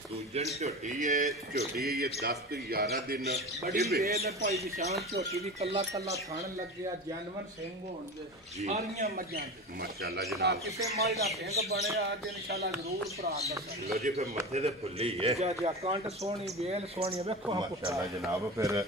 ਦੂਜਨ ਝੋਟੀ ਹੈ ਇਹ 10 ਤੋਂ 11 ਦਿਨ ਬੜੀ ਵੇਲ ਹੈ ਭਾਈ ਨਿਸ਼ਾਨ ਝੋਟੀ ਦੀ ਕੱਲਾ ਥਣ ਲੱਗਿਆ ਜਾਨਵਰ ਸਿੰਘ ਹੋਣ ਦੇ ਸਾਰੀਆਂ ਮੱਝਾਂ ਦੇ ਮਾਸ਼ਾਅੱਲਾ ਜਨਾਬ। ਕਿਸੇ ਮਾਈ ਦਾ ਸਿੰਘ ਬਣਿਆ ਅੱਜ ਇਨਸ਼ਾਅੱਲਾ ਜ਼ਰੂਰ ਭਰਾ ਦੱਸਾਂ। ਲੋ ਜੀ ਫਿਰ ਮੱਥੇ ਤੇ ਫੁੱਲੀ ਹੈ ਜਾ ਕੰਟ ਸੋਹਣੀ ਵੇਲ ਸੋਹਣੀ ਵੇਖੋ ਹਾਂ ਮਾਸ਼ਾਅੱਲਾ ਜਨਾਬ। ਫਿਰ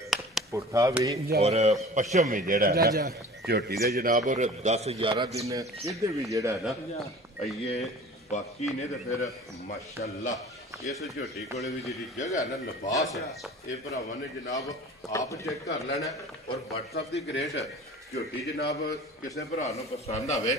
ਪੁੱਠਾ ਵੀ ਔਰ ਪਸ਼ਮ ਵੀ ਜਿਹੜਾ ਹੈ ਨਾ ਝੋਟੀ ਦੇ ਜਨਾਬ ਔਰ 10-11 ਦਿਨ ਇਹਦੇ ਵੀ ਜਿਹੜਾ ਹੈ ਨਾ ਇਹ ਬਾਕੀ ਨੇ ਤੇ ਫਿਰ ਮਾਸ਼ਾਅੱਲਾ ਇਸ ਝੋਟੀ ਕੋਲੇ ਵੀ ਜਿਹੜੀ ਜਗ੍ਹਾ ਨਾ ਲਿਬਾਸ ਹੈ ਇਹ ਭਰਾਵਾਂ ਨੇ ਜਨਾਬ ਆਪ ਚੈੱਕ ਕਰ ਲੈਣਾ ਔਰ WhatsApp ਦੀ ਗ੍ਰੇਡ ਝੋਟੀ ਜਨਾਬ ਕਿਸੇ ਭਰਾ ਨੂੰ ਪਸੰਦ ਆਵੇ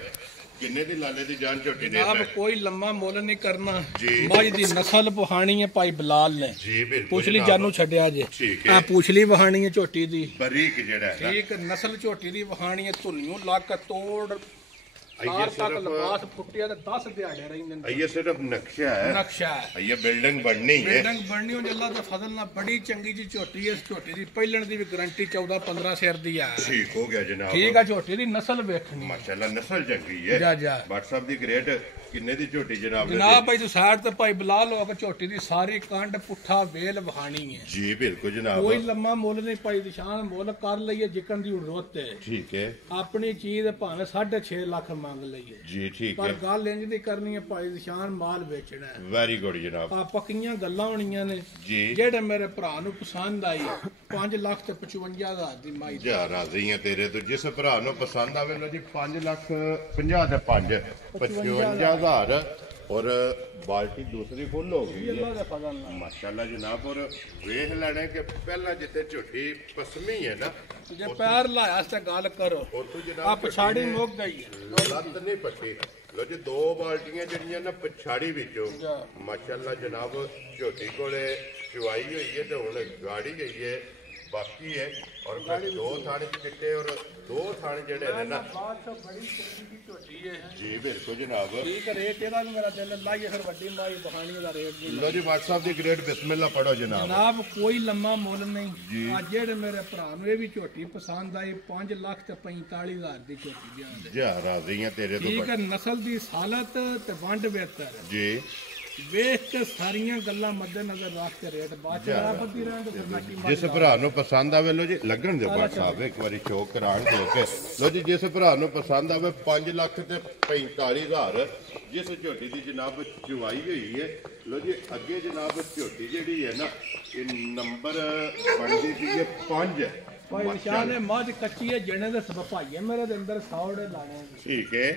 ਕਿੰਨੇ ਦੀ ਲਾਲੇ ਦੀ ਜਾਨ ਝੋਟੀ ਦੇ ਜਨਾਬ ਕੋਈ ਲੰਮਾ ਮੁੱਲ ਨਹੀਂ ਕਰਨਾ। ਜੀ। ਮੱਝ ਦੀ ਨਸਲ ਵਹਾਣੀ ਹੈ ਭਾਈ ਬਲਾਲ ਨੇ। ਜੀ ਬਿਲਕੁਲ ਪੁਛਲੀ ਜਾਨੂ ਛੱਡਿਆ ਜੇ ਠੀਕ ਹੈ। ਆ ਪੁਛਲੀ ਵਹਾਣੀ ਹੈ ਝੋਟੀ ਦੀ ਬਰੀਕ ਜਿਹੜਾ ਹੈ ਨਾ ਠੀਕ ਨਸਲ ਝੋਟੀ ਦੀ ਵਹਾਣੀ ਹੈ ਧੁੰਨੀਓ ਲੱਕ ਤੋੜ ਸਾਰ ਤੱਕ ਲਿਬਾਸ ਫੁੱਟਿਆ ਤੇ 10 ਦਿਹਾੜੇ ਰਹਿੰਦੇ ਨੇ। ਇਹ ਸਿਰਫ ਨਕਸ਼ਾ ਹੈ, ਨਕਸ਼ਾ ਹੈ। ਇਹ ਬਿਲਡਿੰਗ ਬਣਨੀ ਹੈ, ਬਿਲਡਿੰਗ ਬਣਨੀ ਉਹ ਅੱਲਾ ਦੇ ਫਜ਼ਲ ਨਾਲ ਬੜੀ ਚੰਗੀ ਜੀ ਝੋਟੀ। ਇਸ ਝੋਟੀ ਦੀ ਪਹਿਲਣ ਦੀ ਵੀ ਗਾਰੰਟੀ 14-15 ਸਿਰ ਦੀ ਆ। ਠੀਕ ਹੋ ਗਿਆ ਜਨਾਬ। ਠੀਕ ਆ, ਝੋਟੀ ਦੀ ਨਸਲ ਵੇਖਣੀ ਮਾਸ਼ਾਅੱਲਾ, ਨਸਲ ਚੰਗੀ ਹੈ। ਜਾ WhatsApp ਦੀ ਗ੍ਰੇਡ ਕਿੰਨੇ ਦੀ ਝੋਟੀ ਜਨਾਬ? ਜਨਾਬ ਭਾਈ ਤੂੰ ਸਾਈਡ ਤੇ ਭਾਈ ਬੁਲਾ ਲਓ ਕਿ ਝੋਟੀ ਦੀ ਸਾਰੀ ਕੰਡ ਪੁੱਠਾ ਵੇਲ ਵਹਾਣੀ ਹੈ। ਜੀ ਬਿਲਕੁਲ ਜਨਾਬ। ਕੋਈ ਲੰਮਾ ਮੁੱਲ ਨਹੀਂ ਭਾਈ ਨਿਸ਼ਾਨ, ਮੁੱਲ ਕਰ ਲਈਏ ਜਿੱਕਣ ਦੀ ਜ਼ਰੂਰਤ ਹੈ। ਠੀਕ ਹੈ। ਆਪਣੀ ਚੀਜ਼ ਭਾਵੇਂ 6.5 ਲੱਖ ਮੰਗ ਲਈਏ ਜੀ ਠੀਕ ਪਰ ਹੈ। ਗੱਲ ਇੰਜ ਦੀ ਕਰਨੀ ਹੈ ਭਾਈ ਨਿਸ਼ਾਨ, ਮਾਲ ਵੇਚਣਾ ਹੈ। ਵੈਰੀ ਗੁੱਡ ਜਨਾਬ। ਆ ਪੱਕੀਆਂ ਗੱਲਾਂ ਹੋਣੀਆਂ ਨੇ ਜੀ। ਜਿਹੜੇ ਮੇਰੇ ਭਰਾ ਨੂੰ ਪਸੰਦ ਆਈ 5,55,000 ਦੀ ਮਾਈ ਜਾ ਰਾਜ਼ੀ ਆ ਤੇਰੇ ਤੋਂ। ਜਿਸ ਭਰਾ ਨੂੰ ਪਸੰਦ ਆਵੇ ਲੋ ਜੀ 5,50,000 ਤੇ 55,000 ਔਰ ਬਾਲਟੀ ਦੂਸਰੀ ਫੁੱਲ ਹੋ ਗਈ ਅੱਲਾ ਦੇ ਫਜ਼ਲ ਨਾਲ। ਮਾਸ਼ਾਅੱਲਾ ਜਨਾਬ। ਔਰ ਵੇਖ ਲੈਣੇ ਕਿ ਪਹਿਲਾਂ ਜਿੱਥੇ ਝੋਟੀ ਪਸਮੀ ਹੈ ਨਾ, ਜੇ ਪੈਰ ਲਾਇਆ ਤੇ ਗੱਲ ਕਰੋ ਉੱਥੋਂ ਆ ਜਨਾਬ ਪਛਾੜੀ ਮੁੱਕ ਗਈ ਹੈ। ਲੱਤ ਨਹੀਂ ਪੱਟੀ। ਲੋ ਜੀ 2 ਬਾਲਟੀਆਂ ਜਿਹੜੀਆਂ ਨਾ ਪਛਾੜੀ ਵਿੱਚੋਂ ਮਾਸ਼ਾਅੱਲਾ ਜਨਾਬ ਝੋਟੀ ਕੋਲੇ ਚੁਆਈ ਹੋਈ ਹੈ ਤੇ ਹੁਣ ਗਾੜੀ ਗਈ ਹੈ ਬਾਕੀ ਹੈ। ਔਰ ਫਿਰ 2 ਥਾਣੇ ਚਿੱਟੇ ਔਰ 2 ਥਾਣੇ ਜਿਹੜੇ ਨੇ ਨਾ ਬਾਦਸ਼ਾਹ ਬੜੀ ਚੰਗੀ ਦੀ ਝੋਟੀ ਹੈ। ਜੀ ਬਿਲਕੁਲ ਜਨਾਬ। ਠੀਕ ਰੇਟ ਇਹਦਾ ਵੀ ਮੇਰਾ ਦਿਲ ਲਾਈਏ ਫਿਰ ਵੱਡੀ ਮਾਈ ਬਹਾਣੀ ਦਾ ਰੇਟ ਵੀ ਲੋ ਜੀ WhatsApp ਦੀ ਗ੍ਰੇਡ ਬਿਸਮਿਲ੍ਲਾ ਪੜੋ ਜਨਾਬ। ਜਨਾਬ ਕੋਈ ਲੰਮਾ ਮੁੱਲ ਨਹੀਂ। ਆ ਜਿਹੜੇ ਮੇਰੇ ਭਰਾ ਨੂੰ ਇਹ ਵੀ ਝੋਟੀ ਪਸੰਦ ਆਈ 5,45,000 ਦੀ ਝੋਟੀ ਦਿਆਂ ਦੇ। ਜਾ ਰਾਜ਼ੀਆਂ ਤੇਰੇ ਤੋਂ। ਠੀਕ ਹੈ, ਨਸਲ ਦੀ ਸਾਲਤ ਤੇ ਵੰਡ ਬਿਹਤਰ ਜੀ। ਵੇਖ ਕੇ ਸਾਰੀਆਂ ਗੱਲਾਂ ਮੱਦੇ ਨਜ਼ਰ ਰੱਖ ਕੇ ਰੇਟ ਬਾਅਦ ਚ ਬੱਦੀ ਰਹਿਣ ਦੇ ਫਰਮਾਇਸ਼ੀ ਜਿਸ ਭਰਾ ਨੂੰ ਪਸੰਦ ਆਵੇ ਲੋ ਜੀ ਲੱਗਣ ਦੇ WhatsApp ਇੱਕ ਵਾਰੀ ਸ਼ੋਅ ਕਰਾਣ ਦੇ ਕੇ ਲੋ ਜੀ। ਜਿਸ ਭਰਾ ਨੂੰ ਪਸੰਦ ਆਵੇ 5,45,000 ਜਿਸ ਝੋਟੀ ਦੀ ਜਨਾਬ ਚੁਆਈ ਹੋਈ ਹੈ। ਲੋ ਜੀ ਅੱਗੇ ਜਨਾਬ ਝੋਟੀ ਜਿਹੜੀ ਹੈ ਨਾ ਇਹ ਨੰਬਰ ਬਣਦੀ ਸੀ 5 ਭਾਈ ਨਿਸ਼ਾਨ ਹੈ। ਮੱਝ ਕੱਚੀ ਹੈ ਜਣੇ ਦੇ ਸਭਾਈਏ ਮੇਰੇ ਦੇ ਅੰਦਰ ਸੌੜੇ ਲਾਣੇ। ਠੀਕ ਹੈ।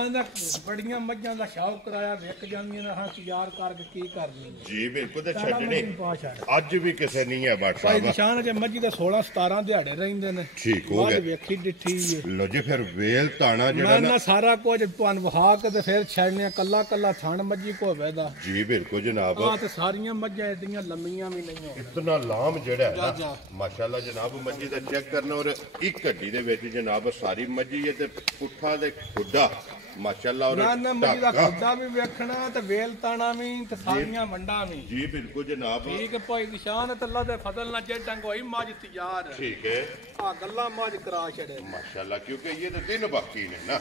ਆਂਦਾ ਬੜੀਆਂ ਮੱਝਾਂ ਦਾ ਸ਼ੌਕ ਕਰਾਇਆ ਵਿਕ ਜਾਂਦੀਆਂ ਨੇ। ਹਾਂ ਤਿਆਰ ਕਰਕੇ ਕੀ ਕਰਨੀ ਜੀ ਬਿਲਕੁਲ ਤੇ ਛੱਡਣੀ ਬਾਦਸ਼ਾਹ ਅੱਜ ਵੀ ਕਿਸੇ ਨਹੀਂ ਹੈ ਭਾਈ WhatsApp। ਨਿਸ਼ਾਨ ਜੇ ਮੱਝੀ ਦਾ 16-17 ਦਿਹਾੜੇ ਰਹਿੰਦੇ ਨੇ। ਠੀਕ ਹੋ ਗਿਆ। ਵੇਖੀ ਡਿੱਠੀ ਹੈ। ਲੋ ਜੀ ਫਿਰ ਵੇਲ ਤਾਣਾ ਜਿਹੜਾ ਮੈਂ ਨਾ ਨਾ ਸਾਰਾ ਕੁਝ ਤੁਹਾਨੂੰ ਵਹਾ ਕੇ ਤੇ ਫਿਰ ਛੱਡਨੇ ਕੱਲਾ ਕੱਲਾ ਥਣ ਮੱਝੀ ਕੋ ਹੋਵੇ ਦਾ। ਜੀ ਬਿਲਕੁਲ ਜਨਾਬ। ਆ ਤੇ ਸਾਰੀਆਂ ਮੱਝਾਂ ਏਡੀਆਂ ਲੰਮੀਆਂ ਵੀ ਨਹੀਂ ਹੋਣ। ਇਤਨਾ ਲਾਮ ਜਿਹੜਾ ਹੈ ਜਾ। ਨਾ ਮਾਸ਼ਾਅੱਲਾ ਜਨਾਬ ਮੱਝੀ ਦਾ ਚੈੱਕ ਕਰਨਾ ਔਰ ਇੱਕ ਹੱਡੀ ਦੇ ਵਿੱਚ ਜਨਾਬ ਸਾਰੀ ਮੱਝੀ ਹੈ ਤੇ ਪੁੱਠਾ ਦੇ ਖੁੱਡਾ ਮਾਸ਼ਾਅੱਲਾ। ਔਰ ਨਾ ਮੱਝੀ ਦਾ ਢਾਕਾ। ਖੁੱਡਾ ਵੀ ਵੇਖਣਾ ਤੇ ਵੇਲ ਤਾਣਾ ਵੀ ਤੇ ਸਾਰੀਆਂ ਵੰਡਾਂ ਵੀ। ਜੀ ਬਿਲਕੁਲ ਜਨਾਬ। ਠੀਕ ਹੈ ਭਾਈ ਨਿਸ਼ਾਨ ਤੇ ਅੱਲਾ ਦੇ ਫਜ਼ਲ ਨਾਲ ਜੇ ਡੰਗ ਹੋਈ ਮੱਝ ਤਿਆਰ। ਠੀਕ ਹੈ। ਆ ਗੱਲਾਂ ਮੱਝ ਕਰਾ ਛੜੇ ਮਾਸ਼ਾਅੱਲਾ ਕਿਉਂਕਿ ਇਹ ਤੇ ਦਿਨ ਬਾਕੀ ਨੇ ਨਾ।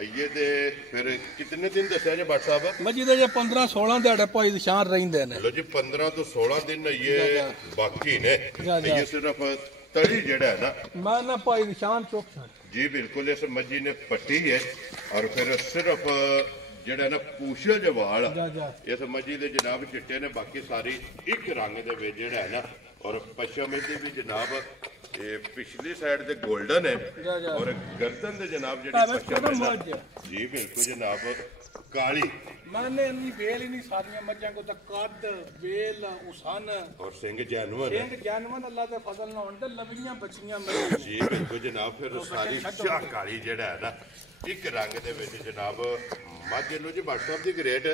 ਇਹ ਦੇ ਫਿਰ ਕਿੰਨੇ ਦਿਨ ਦੱਸਿਆ ਜੇ WhatsApp? ਮੱਝੀ ਦੇ ਜੇ 15-16 ਦਿਹਾੜੇ ਭਾਈ ਨਿਸ਼ਾਨ ਰਹਿੰਦੇ ਨੇ। ਲੋ ਜੀ 15 ਤੋਂ 16 ਦਿਨ ਇਹ ਬਾਕੀ ਨੇ। ਜਾ। ਇਹ ਸਿਰਫ ਤਲੀ ਜਿਹੜਾ ਹੈ ਨਾ ਮੈਂ ਨਾ ਭਾਈ ਨਿਸ਼ਾਨ ਚੁੱਕ ਛੱਡ। ਜੀ ਬਿਲकुल इस मच्छी ने पट्टी है और फिर सिर्फ ਜਿਹੜਾ ਨਾ ਪੂਛਲ ਜਵਾਲ ਇਸ ਮੱਝੀ ਦੇ ਜਨਾਬ ਚਿੱਟੇ ਨੇ ਬਾਕੀ ਸਾਰੀ ਇੱਕ ਰੰਗ ਦੇ ਵਿੱਚ ਜਿਹੜਾ ਹੈ ਨਾ ਔਰ ਪਸ਼ਮ ਦੀ ਵੀ ਜਨਾਬ ਇਹ ਪਿਛਲੀ ਸਾਈਡ ਤੇ 골ਡਨ ਹੈ ਔਰ ਗਰਦਨ ਦੇ ਜਨਾਬ ਜਿਹੜੀ ਪਸ਼ਮ ਹੈ ਜੀ ਬਿਲਕੁਲ ਜਨਾਬ ਕਾਲੀ। ਮੈਨੇ ਇੰਨੀ ਵੇਲ ਹੀ ਨਹੀਂ ਸਾਰੀਆਂ ਮੱਝਾਂ ਕੋ ਤਾਂ ਕੱਦ ਵੇਲ ਉਸਨ ਔਰ ਸਿੰਘ ਜਾਨਵਰ ਸਿੰਘ ਜਾਨਵਰ ਅੱਲਾ ਦੇ ਫਜ਼ਲ ਨਾਲ ਹੁਣ ਤੇ ਲਵੀਆਂ ਬੱਚੀਆਂ ਜੀ ਬਿਲਕੁਲ ਜਨਾਬ। ਫਿਰ ਸਾਰੀ ਸ਼ਾਹ ਕਾਲੀ ਜਿਹੜਾ ਹੈ ਨਾ ਇੱਕ ਰੰਗ ਦੇ ਵਿੱਚ ਜਨਾਬ ਮੱਝ ਨੂੰ ਜੀ WhatsApp ਦੀ ਗ੍ਰੇਡ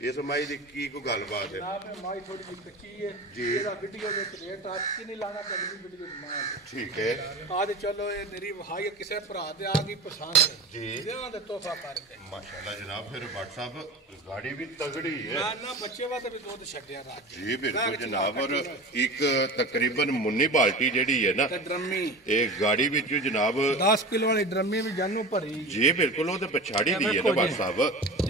ਇਸ ਮਾਈ ਦੀ ਕੀ ਕੋਈ ਗੱਲਬਾਤ ਹੈ? ਜਨਾਬ ਇਹ ਮਾਈ ਥੋੜੀ ਜਿਹੀ ਕੱਚੀ ਹੈ ਜੀ। ਇਹਦਾ ਵੀਡੀਓ ਦੇ ਰੇਟ ਆਪ ਕੀ ਨਹੀਂ ਲਾਣਾ ਚਾਹੀਦੀ ਵੀਡੀਓ ਮਾਂ। ਠੀਕ ਹੈ। ਆਜ ਚਲੋ ਇਹ ਮੇਰੀ ਵਹਾਈ ਕਿਸੇ ਭਰਾ ਦੇ ਆ ਗਈ ਪਸੰਦ ਜੀ ਇਹਨਾਂ ਦੇ ਤੋਹਫਾ ਕਰਕੇ ਮਾਸ਼ਾਅੱਲਾ ਜਨਾਬ। ਫਿਰ WhatsApp ਗਾੜੀ ਵੀ ਤਗੜੀ ਹੈ ਨਾ ਬੱਚੇ ਵਾਸਤੇ ਵੀ ਦੁੱਧ ਛੱਡਿਆ ਰਾਤ ਜੀ ਬਿਲਕੁਲ ਜਨਾਬ। ਔਰ ਇੱਕ ਤਕਰੀਬਨ ਮੁੰਨੀ ਬਾਲਟੀ ਜਿਹੜੀ ਹੈ ਨਾ ਤੇ ਡਰਮੀ ਇਹ ਗਾੜੀ ਵਿੱਚ ਜਨਾਬ 10 ਕਿਲੋ ਵਾਲੀ ਡਰਮੀ ਵੀ ਜਾਨੂ ਭਰੀ ਜੀ ਬਿਲकुल। ਉਹ ਤੇ ਪਛਾੜੀ ਦੀ ਹੈ ਨਾ WhatsApp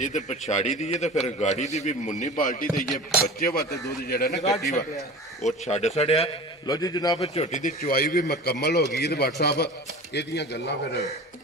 ਇਹ ਤੇ ਪਛਾੜੀ ਦੀ ਹੈ ਤੇ ਫਿਰ ਗਾੜੀ ਦੀ ਵੀ ਮੁੰਨੀ ਬਾਲਟੀ ਤੇ ਇਹ ਬੱਚੇ ਵਾਸਤੇ ਦੁੱਧ ਜਿਹੜਾ ਨਾ ਕੱਟੀ ਵਾ ਉਹ ਛੱਡ ਛੜਿਆ। ਲੋ ਜੀ ਜਨਾਬ ਝੋਟੀ ਦੀ ਚੁਆਈ ਵੀ ਮੁਕੰਮਲ ਹੋ ਗਈ ਤੇ WhatsApp ਇਹਦੀਆਂ ਗੱਲਾਂ ਫਿਰ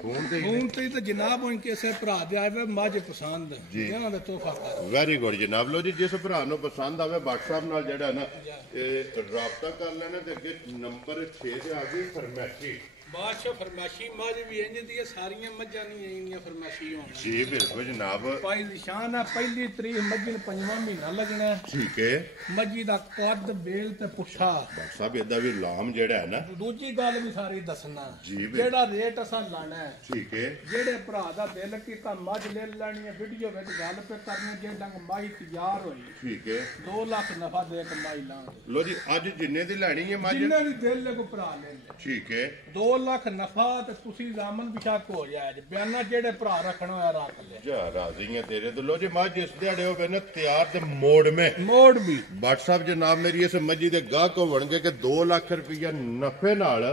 ਫੋਨ ਤੇ ਤੇ ਜਨਾਬ ਹੁਣ ਕਿਸੇ ਭਰਾ ਦੇ ਆਵੇ ਮੱਝ ਪਸੰਦ ਇਹਨਾਂ ਦਾ ਤੋਹਫਾ ਕਰ। ਵੈਰੀ ਗੁੱਡ ਜਨਾਬ। ਲੋ ਜੀ ਜਿਸ ਭਰਾ ਨੂੰ ਪਸੰਦ ਆਵੇ WhatsApp ਨਾਲ ਜਿਹੜਾ ਨਾ ਇਹ ਰਾਬਤਾ ਕਰ ਲੈਣਾ ਤੇ ਅੱਗੇ ਨੰਬਰ 6 ਤੇ ਆ ਗਈ ਫਰਮੈਸ਼ੀ ਬਾਦਸ਼ਾਹ ਫਰਮਾਸ਼ੀ ਮੱਝ ਵੀ ਇੰਜ ਦੀ ਹੈ ਸਾਰੀਆਂ ਮੱਝਾਂ ਨਹੀਂ ਇੰਨੀਆਂ ਫਰਮਾਸ਼ੀ ਹੋਣ ਜੀ ਬਿਲਕੁਲ ਜਨਾਬ। ਭਾਈ ਨਿਸ਼ਾਨ ਹੈ ਪਹਿਲੀ ਤਰੀਕ ਮੱਝੀ ਨੂੰ 5ਵਾਂ ਮਹੀਨਾ ਲੱਗਣਾ। ਠੀਕ ਹੈ। ਮੱਝੀ ਦਾ ਕੱਦ ਬੇਲ ਤੇ ਪੁੱਠਾ ਸਾਹਿਬ ਇਹਦਾ ਵੀ ਲਾਮ ਜਿਹੜਾ ਹੈ ਨਾ ਦੂਜੀ ਗੱਲ ਵੀ ਸਾਰੀ ਦੱਸਣਾ ਜੀ ਜਿਹੜਾ ਰੇਟ ਅਸਾਂ ਲਾਣਾ ਹੈ। ਠੀਕ ਹੈ। ਜਿਹੜੇ ਭਰਾ ਦਾ ਦਿਲ ਕੀਤਾ ਮੱਝ ਲੈ ਲੈਣੀ ਹੈ ਵੀਡੀਓ ਵਿੱਚ ਗੱਲ ਪੇ ਕਰਨੀ ਜੇ ਡੰਗ ਮਾਈ ਤਿਆਰ ਹੋਈ ਠੀਕ ਹੈ 2 ਲੱਖ ਨਫਾ ਦੇ ਕਮਾਈ ਲਾਂਗੇ। ਲੋ ਜੀ ਅੱਜ ਜਿੰਨੇ ਦੀ ਲੈਣੀ ਹੈ ਮੱਝ ਜਿੰਨੇ ਵੀ ਦਿਲ ਲੈ ਕੋ ਭਰਾ ਲੈ ਠੀਕ ਹੈ 2 ਲੱਖ ਨਫਾ ਤੇ ਤੁਸੀਂ ਜ਼ਾਮਨ ਬਿਸ਼ੱਕ ਹੋ ਜਾਏ ਬਿਆਨਾ ਜਿਹੜੇ ਭਰਾ ਰੱਖਣਾ ਹੋਇਆ ਰੱਖ ਲੈ ਜਾ ਰਾਜ਼ੀਆਂ ਤੇਰੇ ਤੋਂ ਲੋ ਜੇ ਮੱਝ ਇਸ ਦਿਹਾੜੇ ਹੋ ਬਨੇ ਤਿਆਰ ਤੇ ਮੋੜ ਵੀ WhatsApp ਜਨਾਬ ਮੇਰੀ ਇਸ ਮੱਝੀ ਦੇ ਗਾਹਕ ਹੋਣਗੇ ਕਿ 2 ਲੱਖ ਰੁਪਇਆ ਨਫੇ ਨਾਲ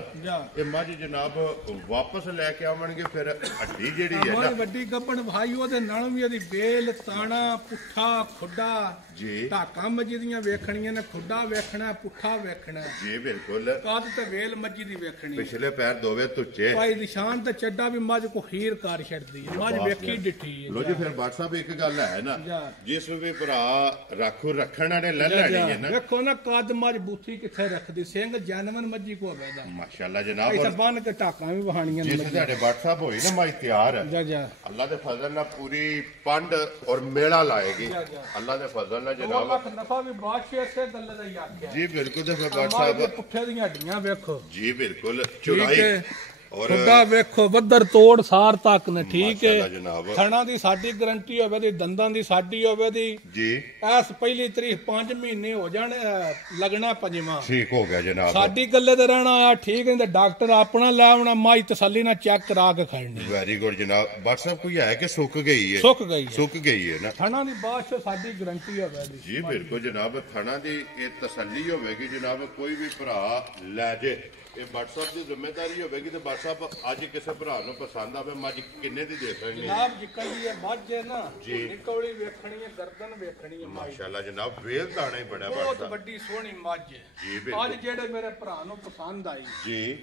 ਇਹ ਮੱਝ ਜਨਾਬ ਵਾਪਸ ਲੈ ਕੇ ਆਵਣਗੇ। ਫਿਰ ਹੱਡੀ ਜਿਹੜੀ ਹੈ ਨਾ ਵੱਡੀ ਗੱਪਣ ਭਾਈ ਉਹਦੇ ਨਾਲ ਵੀ ਇਹਦੀ ਬੇਲ ਤਾਣਾ ਪੁੱਠਾ ਖੁੱਡਾ ਜੀ ਢਾਕਾਂ ਮੱਝੀ ਦੀਆਂ ਵੇਖਣੀਆਂ ਨੇ ਖੁੱਡਾ ਵੇਖਣਾ ਪੁੱਠਾ ਵੇਖਣਾ ਜੀ ਬਿਲਕੁਲ ਕਾਦ ਤੇ ਵੇਲ ਮੱਝੀ ਦੀ ਵੇਖਣੀ ਪਿਛਲੇ ਪੈਰ ਦੋਵੇਂ ਤੁੱਚੇ ਭਾਈ ਨਿਸ਼ਾਨ ਤੇ ਚੱਡਾ ਵੀ ਮੱਝ ਕੋ ਖੀਰ ਕਰ ਛੱਡਦੀ ਮੱਝ ਵੇਖੀ ਡਿੱਠੀ ਲੋ ਜੀ ਫਿਰ WhatsApp ਇੱਕ ਗੱਲ ਹੈ ਨਾ ਜਿਸ ਵੀ ਭਰਾ ਰਾਖੂ ਰੱਖਣ ਵਾਲੇ ਲੈ ਲੈਣੀ ਹੈ ਨਾ ਵੇਖੋ ਨਾ ਕਦ ਮੱਝ ਬੂਥੀ ਕਿੱਥੇ ਰੱਖਦੀ ਸਿੰਘ ਜਨਮਨ ਮੱਝੀ ਕੋ ਹੋਵੇਗਾ ਮਾਸ਼ਾਅੱਲਾ ਜਨਾਬ ਇਹ ਬੰਨ ਕੇ ਢਾਕਾਂ ਵੀ ਵਹਾਣੀਆਂ ਜਿਸ ਤੁਹਾਡੇ WhatsApp ਹੋਈ ਨਾ ਮੱਝ ਤਿਆਰ ਜਾ ਅੱਲਾ ਦੇ ਫਜ਼ਲ ਨਾਲ ਪੂਰੀ ਪੰਡ ਔਰ ਮੇਲਾ ਲਾਏਗੀ ਅੱਲਾ ਦੇ ਫਜ਼ਲ ਨਾਲ ਜਨਾਬ ਲੱਖ ਨਫਾ ਵੀ ਬਾਦਸ਼ਾਹ ਇਸੇ ਗੱਲ ਦਾ ਹੀ ਆਖਿਆ ਜੀ ਬਿਲਕੁਲ ਤੇ ਫਿਰ WhatsApp ਪੁੱਠੇ ਦੀਆਂ ਹੱਡੀਆਂ ਵੇਖੋ ਜੀ ਬਿਲਕੁਲ ਚੁਰਾਈ ਔਰ ਖੁੱਡਾ ਵੇਖੋ ਬੱਦਰ ਤੋੜ ਸਾਰ ਤੱਕ ਨੇ ਠੀਕ ਹੈ ਜਨਾਬ ਥਣਾ ਦੀ ਸਾਡੀ ਗਾਰੰਟੀ ਹੋਵੇ ਦੀ ਦੰਦਾਂ ਦੀ ਸਾਡੀ ਹੋਵੇ ਦੀ ਜੀ ਐਸ ਪਹਿਲੀ ਤਰੀਕ 5 ਮਹੀਨੇ ਹੋ ਜਾਣ ਲੱਗਣਾ ਪੰਜਵਾਂ ਠੀਕ ਹੋ ਗਿਆ ਜਨਾਬ ਸਾਡੀ ਗੱਲੇ ਤੇ ਰਹਿਣਾ ਆ ਠੀਕ ਨਹੀਂ ਤੇ ਡਾਕਟਰ ਆਪਣਾ ਲੈ ਆਉਣਾ ਮਾਈ ਤਸੱਲੀ ਨਾਲ ਚੈੱਕ ਕਰਾ ਕੇ ਖੜਨੀ ਵੈਰੀ ਗੁੱਡ ਜਨਾਬ WhatsApp ਕੋਈ ਹੈ ਕਿ ਸੁੱਕ ਗਈ ਹੈ ਸੁੱਕ ਗਈ ਹੈ ਨਾ ਥਣਾ ਦੀ ਬਾਦਸ਼ਾਹ ਸਾਡੀ ਗਾਰੰਟੀ ਹੋਵੇ ਦੀ ਜੀ ਬਿਲਕੁਲ ਜਨਾਬ ਥਣਾ ਦੀ ਇਹ ਤਸੱਲੀ ਹੋਵੇਗੀ ਜਨਾਬ ਕੋਈ ਵੀ ਭਰਾ ਲੈ ਜੇ ਇਹ WhatsApp ਦੀ ਜ਼ਿੰਮੇਵਾਰੀ ਹੋਵੇਗੀ ਤੇ WhatsApp ਅੱਜ ਕਿਸੇ ਭਰਾ ਨੂੰ ਪਸੰਦ ਆਵੇ ਮੱਝ ਕਿੰਨੇ ਦੀ ਦੇ ਸਕਦੇ ਜਨਾਬ ਜਿੱਕਲੀ ਇਹ ਮੱਝ ਹੈ ਨਾ ਨਿਕੌਲੀ ਵੇਖਣੀ ਹੈ ਗਰਦਨ ਵੇਖਣੀ ਹੈ ਮਾਸ਼ਾਅੱਲਾ ਜਨਾਬ ਵੇਲ ਦਾਣਾ ਹੀ ਬੜਾ ਬਹੁਤ ਵੱਡੀ ਸੋਹਣੀ ਮੱਝ ਹੈ ਜੀ ਬਿਲਕੁਲ ਅੱਜ ਜਿਹੜੇ ਮੇਰੇ ਭਰਾ ਨੂੰ ਪਸੰਦ ਆਈ ਜੀ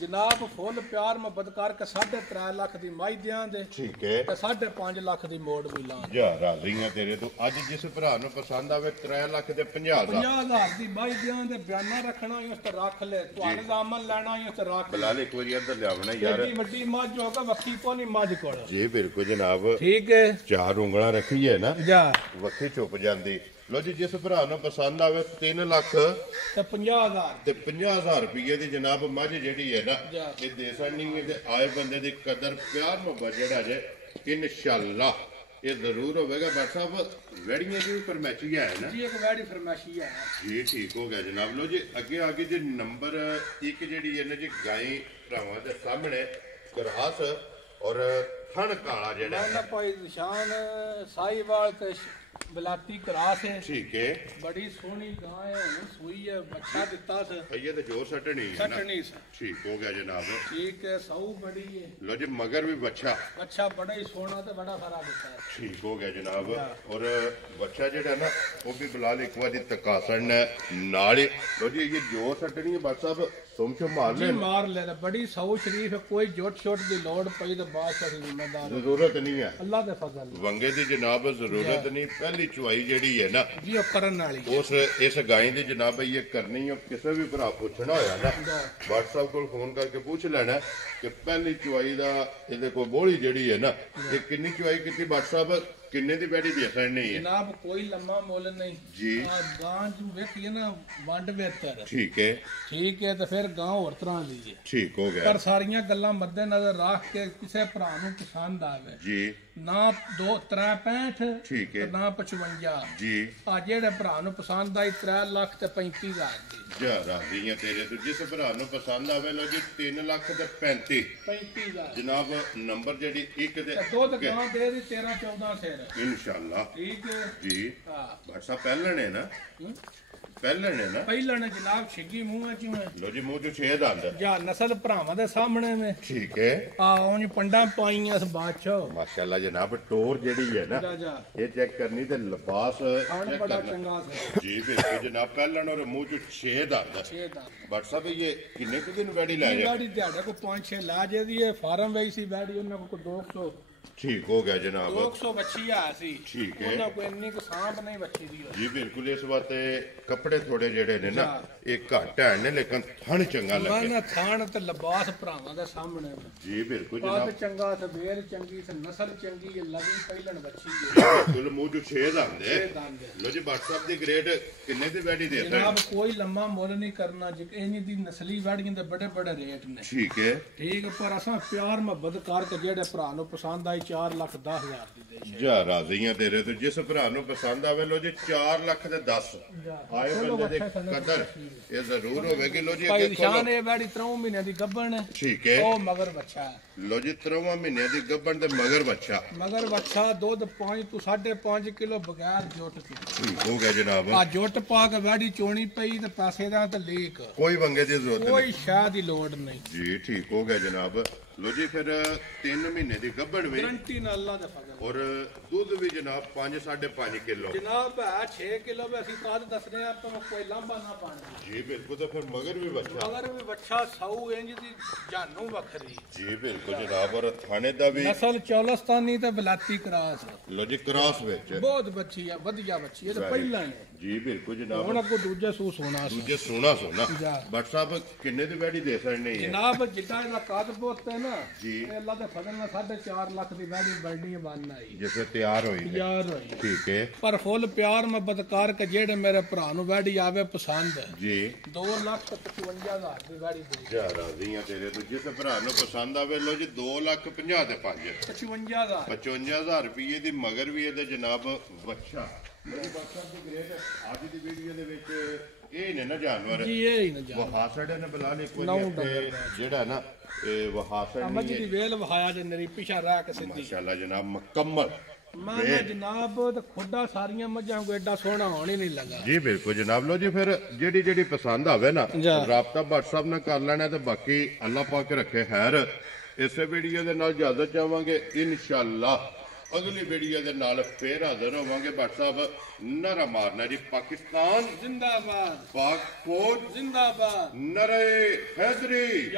ਜਨਾਬ ਫੁੱਲ ਪਿਆਰ ਮੁਹੱਬਤ ਕਰਕੇ 3.5 ਲੱਖ ਦੀ ਮੱਝ ਦਿਆਂ ਦੇ ਠੀਕ ਹੈ ਤੇ 5.5 ਲੱਖ ਦੀ ਮੋੜ ਵੀ ਲਾਂ ਜਾ ਰਾਜ਼ੀਆਂ ਤੇਰੇ ਤੋਂ ਅੱਜ ਜਿਸ ਭਰਾ ਨੂੰ ਪਸੰਦ ਆਵੇ 3 ਲੱਖ ਤੇ 50,000 ਦੀ ਮੱਝ ਦਿਆਂ ਦੇ ਬਿਆਨਾ ਰੱਖਣਾ ਉਸ ਤੇ ਰੱਖ ਲੈ ਤੁਹਾਨੂੰ ਜ਼ਾਮਨ ਲੈਣਾ ਉਸ ਤੇ ਰੱਖ ਬਲਾਲ ਇੱਕ ਵਾਰੀ ਇੱਧਰ ਲਿਆਵਣਾ ਯਾਰ ਏਡੀ ਵੱਡੀ ਮੱਝ ਹੋਗਾ ਵੱਖੀ ਕੋਨੀ ਮੱਝ ਕੋਲ ਜੀ ਬਿਲਕੁਲ ਜਨਾਬ ਠੀਕ ਹੈ 4 ਉਂਗਲਾਂ ਰੱਖੀ ਹੈ ਨਾ ਜਾ ਵੱਖੀ ਚੁੱਪ ਜਾਂਦੀ ਲੋ ਜੀ ਜਿਸ ਭਰਾ ਨੂੰ ਪਸੰਦ ਆਵੇ 3 ਲੱਖ ਤੇ 50,000 ਤੇ 50,000 ਰੁਪਏ ਦੀ ਜਨਾਬ ਮੱਝ ਜਿਹੜੀ ਹੈ ਨਾ ਇਹ ਦੇ ਸਕਣੀ ਤੇ ਆਏ ਬੰਦੇ ਦੀ ਕਦਰ ਪਿਆਰ ਮੁਹੱਬਤ ਜਿਹੜਾ ਜੇ ਇਨਸ਼ਾਅੱਲਾ ਇਹ ਜ਼ਰੂਰ ਹੋਵੇਗਾ WhatsApp ਵੈੜੀਆਂ ਦੀ ਫਰਮਾਇਸ਼ੀ ਹੈ ਨਾ ਜੀ ਇੱਕ ਵੈੜੀ ਫਰਮਾਇਸ਼ੀ ਹੈ ਜੀ ਠੀਕ ਹੋ ਗਿਆ ਜਨਾਬ ਲੋ ਜੀ ਅੱਗੇ ਜੀ ਨੰਬਰ 1 ਜਿਹੜੀ ਹੈ ਨਾ ਜੀ ਗਾਈ ਭਰਾਵਾਂ ਦੇ ਸਾਹਮਣੇ ਗਰਾਸ ਔਰ ਥਣ ਕਾਲਾ ਜਿਹੜਾ ਨਾ ਭਾਈ ਨਿਸ਼ਾਨ ਸਾਈਵਾਲ ਤੇ ਬਲਾਤੀ ਕਰਾਸ ਹੈ ਠੀਕ ਹੈ ਬੜੀ ਸੋਹਣੀ ਗਾਂ ਹੈ ਹੁਣ ਸੂਈ ਹੈ ਬੱਚਾ ਦਿੱਤਾ ਸੀ ਇਹ ਤੇ ਜੋਰ ਸੱਟਣੀ ਹੈ ਨਾ ਠੀਕ ਹੋ ਗਿਆ ਜਨਾਬ ਠੀਕ ਹੈ ਸੌ ਬੜੀ ਹੈ ਲੋ ਜੀ ਮਗਰ ਵੀ ਬੱਚਾ ਬੜਾ ਹੀ ਸੋਹਣਾ ਤੇ ਬੜਾ ਸਾਰਾ ਦਿੱਤਾ ਹੈ ਠੀਕ ਹੋ ਗਿਆ ਜਨਾਬ ਔਰ ਬੱਚਾ ਜਿਹੜਾ ਨਾ ਉਹ ਵੀ ਬਲਾਲ ਇੱਕ ਵਾਰੀ ਤਕਾਸਣ ਨਾਲ ਹੀ ਲੋ ਜੀ ਇਹ ਜੋਰ ਸੱਟਣੀ ਹੈ WhatsApp ਤੁਮ ਚੋ ਮਾਰ ਲੈ ਮਾਰ ਲੈ ਬੜੀ ਸੌ ਸ਼ਰੀਫ ਕੋਈ ਜੋਟ ਛੋਟ ਦੀ ਲੋੜ ਪਈ ਤਾਂ ਬਾਦਸ਼ਾਹ ਦੀ ਜ਼ਿੰਮੇਦਾਰ ਜ਼ਰੂਰਤ ਨਹੀਂ ਹੈ ਅੱਲਾ ਦੇ ਫਜ਼ਲ ਵੰਗੇ ਦੀ ਜਨਾਬ ਜ਼ਰੂਰਤ ਨਹੀਂ ਪਹਿਲੀ ਚੁਆਈ ਜਿਹੜੀ ਹੈ ਨਾ ਜੀ ਉਹ ਕਰਨ ਵਾਲੀ ਇਸ ਗਾਂ ਦੀ ਜਨਾਬ ਇਹ ਕਰਨੀ ਹੈ ਕਿਸੇ ਵੀ ਭਰਾ ਪੁੱਛਣਾ ਹੋਇਆ ਨਾ WhatsApp ਕੋਲ ਫੋਨ ਕਰਕੇ ਪੁੱਛ ਲੈਣਾ ਕਿ ਪਹਿਲੀ ਚੁਆਈ ਦਾ ਇਹਦੇ ਕੋਲ ਬੋਲੀ ਜਿਹੜੀ ਹੈ ਨਾ ਇਹ ਕਿੰਨੀ ਚੁਆਈ ਕੀਤੀ WhatsApp ਕਿੰਨੇ ਦੀ ਬੈਠੀ ਦੇ ਸਕਣੀ ਹੈ ਜਨਾਬ ਕੋਈ ਲੰਮਾ ਮੁੱਲ ਨਹੀਂ ਜੀ ਗਾਂ ਨੂੰ ਵੇਖੀਏ ਨਾ ਵੰਡ ਬਿਹਤਰ ਠੀਕ ਹੈ ਤੇ ਫਿਰ ਗਾਂ ਹੋਰ ਤਰ੍ਹਾਂ ਦੀ ਹੈ ਠੀਕ ਹੋ ਗਿਆ ਪਰ ਸਾਰੀਆਂ ਗੱਲਾਂ ਮੱਦੇ ਨਜ਼ਰ ਰੱਖ ਕੇ ਕਿਸੇ ਭਰਾ ਨੂੰ ਪਸੰਦ ਆਵੇ ਜੀ ਨਾ 2-3.65 ਠੀਕ ਹੈ ਨਾ 55 ਜੀ ਆ ਜਿਹੜੇ ਭਰਾ ਨੂੰ ਪਸੰਦ ਆਈ 3 ਲੱਖ ਤੇ 35,000 ਦੀ ਜਾ ਰਾਜ਼ੀਆਂ ਤੇਰੇ ਤੋਂ ਜਿਸ ਭਰਾ ਨੂੰ ਪਸੰਦ ਆਵੇ ਲੋ ਜੀ 3 ਲੱਖ ਤੇ 35,000 ਜਨਾਬ ਨੰਬਰ ਜਿਹੜੀ ਇੱਕ ਤੇ ਦੁੱਧ ਗਾਂ ਦੇ ਦੀ 13-14 ਸੇਰ ਇਨਸ਼ਾਅੱਲਾ ਠੀਕ ਹੈ ਜੀ ਹਾਂ WhatsApp ਪਹਿਲਣ ਹੈ ਨਾ ਪਹਿਲਣ ਜਨਾਬ ਛਿੱਗੀ ਮੂੰਹਾਂ ਚੋਂ ਹੈ ਲੋ ਜੀ ਮੂੰਹ ਚੋਂ 6 ਦੰਦ ਜਾਂ ਨਸਲ ਭਰਾਵਾਂ ਦੇ ਸਾਹਮਣੇ ਨੇ ਠੀਕ ਹੈ ਆ ਉਂਝ ਪੰਡਾਂ ਪਾਈਆਂ ਇਸ ਬਾਦਸ਼ਾਹ ਮਾਸ਼ਾਅੱਲਾ ਜਨਾਬ ਟੋਰ ਜਿਹੜੀ ਹੈ ਨਾ ਇਹ ਚੈੱਕ ਕਰਨੀ ਤੇ ਲਿਬਾਸ ਚੈੱਕ ਬੜਾ ਕਰਨਾ ਚੰਗਾ ਸੀ ਜੀ ਬਿਲਕੁਲ ਜਨਾਬ ਪਹਿਲਣ ਔਰ ਮੂੰਹ ਚੋਂ 6 ਦੰਦ 6 ਦਾ WhatsApp ਇਹ ਕਿੰਨੇ ਕੁ ਦਿਨ ਵੈੜੀ ਲੈ ਜਾ ਗਾੜੀ ਦਿਹਾੜੇ ਕੋ 5-6 ਲਾ ਜੇ ਦੀ ਇਹ ਫਾਰਮ ਵਈ ਸੀ ਵੈੜੀ ਉਹਨਾਂ ਕੋ 200 ਠੀਕ ਹੋ ਗਿਆ ਜਨਾਬ 200 ਬੱਚੀ ਆ ਸੀ ਠੀਕ ਹੈ ਉਹਨਾਂ ਕੋ ਇੰਨੀ ਕੁ ਸਾਂਭ ਨਹੀਂ ਬੱਚੀ ਦੀ ਜੀ ਬਿਲਕੁਲ ਇਸ ਵਾਸਤੇ ਕੱਪੜੇ ਥੋੜੇ ਜਿਹੜੇ ਨੇ ਨਾ ਇਹ ਘੱਟ ਹੈ ਨੇ ਲੇਕਿਨ ਥਣ ਚੰਗਾ ਲੱਗੇ ਨਾ ਥਾਣ ਤੇ ਲਿਬਾਸ ਭਰਾਵਾਂ ਦੇ ਸਾਹਮਣੇ ਜੀ ਬਿਲਕੁਲ ਬਾਤ ਜਨਾਬ ਚੰਗਾ ਤੇ ਵੇਲ ਚੰਗੀ ਤੇ ਨਸਲ ਚੰਗੀ ਹੈ ਲਗੀ ਪਹਿਲਣ ਬੱਚੀ ਹੈ ਬਿਲਕੁਲ ਮੂੰਹ ਚੋਂ 6 ਦੰਦ ਹੈ ਦੰਦ ਹੈ। ਲੋ ਜੀ WhatsApp ਦੀ ਗ੍ਰੇਡ ਕਿੰਨੇ ਦੀ ਵੈੜੀ ਦੇ ਜਨਾਬ ਕੋਈ ਲੰਮਾ ਮੁੱਲ ਨਹੀਂ ਕਰਨਾ ਜੇ ਇਹਨੀ ਦੀ ਨਸਲੀ ਵੜੀਆਂ ਦੇ ਬੜੇ ਬੜੇ ਰੇਟ ਨੇ ਠੀਕ ਹੈ ਠੀਕ ਪਰ ਅਸਾਂ ਪਿਆਰ ਮੁਹੱਬਤ ਕਰਕੇ ਜਿਹੜੇ ਭਰਾ ਨੂੰ ਪਸੰਦ ਆਈ 4,10,000 ਦੀ ਦੇ ਜਾ ਰਾਜ਼ੀਆਂ ਤੇਰੇ ਤੋਂ ਜਿਸ ਭਰਾ ਨੂੰ ਪਸੰਦ ਆਵੇ ਲੋ ਜੀ 4 ਲੱਖ ਦੇ 10 ਆਏ ਸੋਹਣੇ ਬੰਦੇ ਦੀ ਕਦਰ ਇਹ ਜ਼ਰੂਰ ਹੋਵੇਗੀ। ਲੋ ਜੀ ਭਾਈ ਅੱਗੇ ਨਿਸ਼ਾਨ ਇਹ ਬੈੜੀ 3 ਮਹੀਨਿਆਂ ਦੀ ਗੱਭਣ ਹੈ। ਠੀਕ ਹੈ, ਉਹ ਮਗਰ ਬੱਚਾ ਹੈ। ਲੋ ਜੀ 3 ਮਹੀਨਿਆਂ ਦੀ ਗੱਭਣ ਤੇ ਮਗਰ ਬੱਚਾ ਦੁੱਧ 5 ਤੋਂ 5.5 ਕਿਲੋ ਬਗੈਰ ਜੁੱਟ ਕੇ। ਠੀਕ ਹੋ ਗਿਆ ਜਨਾਬ। ਆ ਜੁੱਟ ਪਾ ਕੇ ਬੈੜੀ ਚੋਣੀ ਪਈ ਤੇ ਪੈਸੇ ਦਾ ਤੇ ਲੀਕ, ਕੋਈ ਵੰਗੇ ਦੀ ਜ਼ਰੂਰਤ ਨਹੀਂ, ਕੋਈ ਸ਼ਾਹ ਦੀ ਲੋੜ ਨਹੀਂ ਜੀ। ਠੀਕ ਹੋ ਗਿਆ ਜਨਾਬ। ਲੋ ਜੀ ਫਿਰ 3 ਮਹੀਨੇ ਦੀ ਗੱਭਣ ਵੀ ਗਰੰਟੀ ਨਾਲ ਅੱਲਾ ਦਾ ਫਜ਼ਲ ਔਰ ਦੁੱਧ ਵੀ ਜਨਾਬ 5.5 ਕਿਲੋ ਜਨਾਬ ਹੈ 6 ਕਿਲੋ ਵੀ ਅਸੀਂ ਕਾਦ ਦੱਸਦੇ ਆ ਤਾਂ ਕੋਈ ਲਾਂਭਾ ਨਾ ਪਾਣਾ ਜੀ। ਬਿਲਕੁਲ। ਤੇ ਫਿਰ ਮਗਰ ਵੀ ਬੱਚਾ, ਮਗਰ ਵੀ ਬੱਚਾ ਸੌ ਇੰਜ ਦੀ ਜਾਨੂ ਵੱਖਰੀ ਜੀ। ਬਿਲਕੁਲ ਜਨਾਬ। ਔਰ ਥਾਣੇ ਦਾ ਵੀ ਨਸਲ ਚੌਲਸਤਾਨੀ ਤੇ ਬਲਾਤੀ ਕਰਾਸ ਲੋ ਜੀ ਕ੍ਰਾਸ ਵਿੱਚ ਬਹੁਤ ਬੱਚੀ ਆ, ਵਧੀਆ ਬੱਚੀ ਇਹ ਤਾਂ ਪਹਿਲਾਂ ਹੀ ਹੈ ਜੀ। ਬਿਲਕੁਲ ਜਨਾਬ। ਹੁਣ ਅੱਗੋਂ ਦੂਜਾ ਸੂ ਸੋਨਾ ਦੂਜੇ ਸੋਨਾ ਬਟ ਸਾਹਿਬ ਕਿੰਨੇ ਦੀ ਵੈੜੀ ਦੇ ਸਕਦੇ ਹੈ ਜਨਾਬ? ਜਿੱਦਾਂ ਇਹਦਾ ਕੱਦ ਪੁੱਤ ਹੈ ਨਾ ਜੀ, ਇਹ ਅੱਲਾ ਦੇ ਫਜ਼ਲ ਨਾਲ 4.5 ਲੱਖ ਦੀ ਵੈੜੀ ਬਲਡੀ ਬਣ ਆਈ ਜਿਵੇਂ ਤਿਆਰ ਹੋਈ ਨੇ। ਯਾਰ ਹੋਈ ਠੀਕ ਹੈ ਪਰ ਫੁੱਲ ਪਿਆਰ ਮੁਹੱਬਤ ਕਰਕੇ ਜਿਹੜੇ ਮੇਰੇ ਭਰਾ ਨੂੰ ਵੈੜੀ ਆਵੇ ਪਸੰਦ ਜੀ। 2,55,000 ਦੀ ਵੈੜੀ ਦੇ ਜਾ ਰਾਜ਼ੀਆਂ ਤੇਰੇ ਤੋਂ ਜਿਸ ਭਰਾ ਨੂੰ ਪਸੰਦ ਆਵੇ। ਲੋ ਜੀ 2,50,000 ਦੇ 5 55,000 55,000 ਰੁਪਏ ਦੀ ਮਗਰ ਵੀ ਇਹਦੇ ਜਨਾਬ ਬੱਚਾ। ਬੱਚਾ ਦੀ ਗ੍ਰੇਡ ਅੱਜ ਦੀ ਵੀਡੀਓ ਦੇ ਵਿੱਚ ਇਹ ਨੇ ਨਾ ਜਾਨਵਰ ਜੀ, ਇਹ ਹੀ ਨਾ ਜਾ ਵਹਾਸੜ ਨੇ ਬਲਾ ਲਈ ਕੋਈ ਨੌ ਇੱਥੇ ਜਿਹੜਾ ਨਾ ਇਹ ਵਹਾਸੜ ਮੱਝ ਨਹੀਂ ਦੀ ਹੈ ਵੇਲ ਵਹਾਇਆ ਜੇ ਨਰੀ ਪਿਛਾ ਰਹਿ ਕੇ ਸਿੱਧੀ ਮਾਸ਼ਾਅੱਲਾ ਜਨਾਬ ਮੁਕੰਮਲ। ਮੈਂ ਜਨਾਬ ਤੇ ਖੁੱਡਾ ਸਾਰੀਆਂ ਮੱਝਾਂ ਕੋ ਐਡਾ ਸੋਹਣਾ ਹੋਣ ਹੀ ਨਹੀਂ ਲੱਗਾ ਜੀ। ਬਿਲਕੁਲ ਜਨਾਬ। ਲੋ ਜੀ ਫਿਰ ਜਿਹੜੀ ਪਸੰਦ ਆਵੇ ਨਾ ਰਾਬਤਾ WhatsApp ਨਾਲ ਕਰ ਲੈਣਾ ਤੇ ਬਾਕੀ ਅੱਲਾਹ ਪਾਕ ਰੱਖੇ ਖੈਰ। ਇਸੇ ਵੀਡੀਓ ਦੇ ਨਾਲ ਇਜਾਜ਼ਤ ਚਾਹਾਂਗੇ ਇਨਸ਼ਾਅੱਲਾ। ਅਗਲੀ ਵੀਡੀਓ ਦੇ ਨਾਲ ਫੇਰ ਹਾਜ਼ਰ ਹੋਵਾਂਗੇ। WhatsApp ਨਰਾ ਮਾਰਨਾ ਜੀ। ਪਾਕਿਸਤਾਨ ਜ਼ਿੰਦਾਬਾਦ, ਪਾਕ ਫੌਜ ਜ਼ਿੰਦਾਬਾਦ, ਨਰੇ ਹੈਦਰੀ।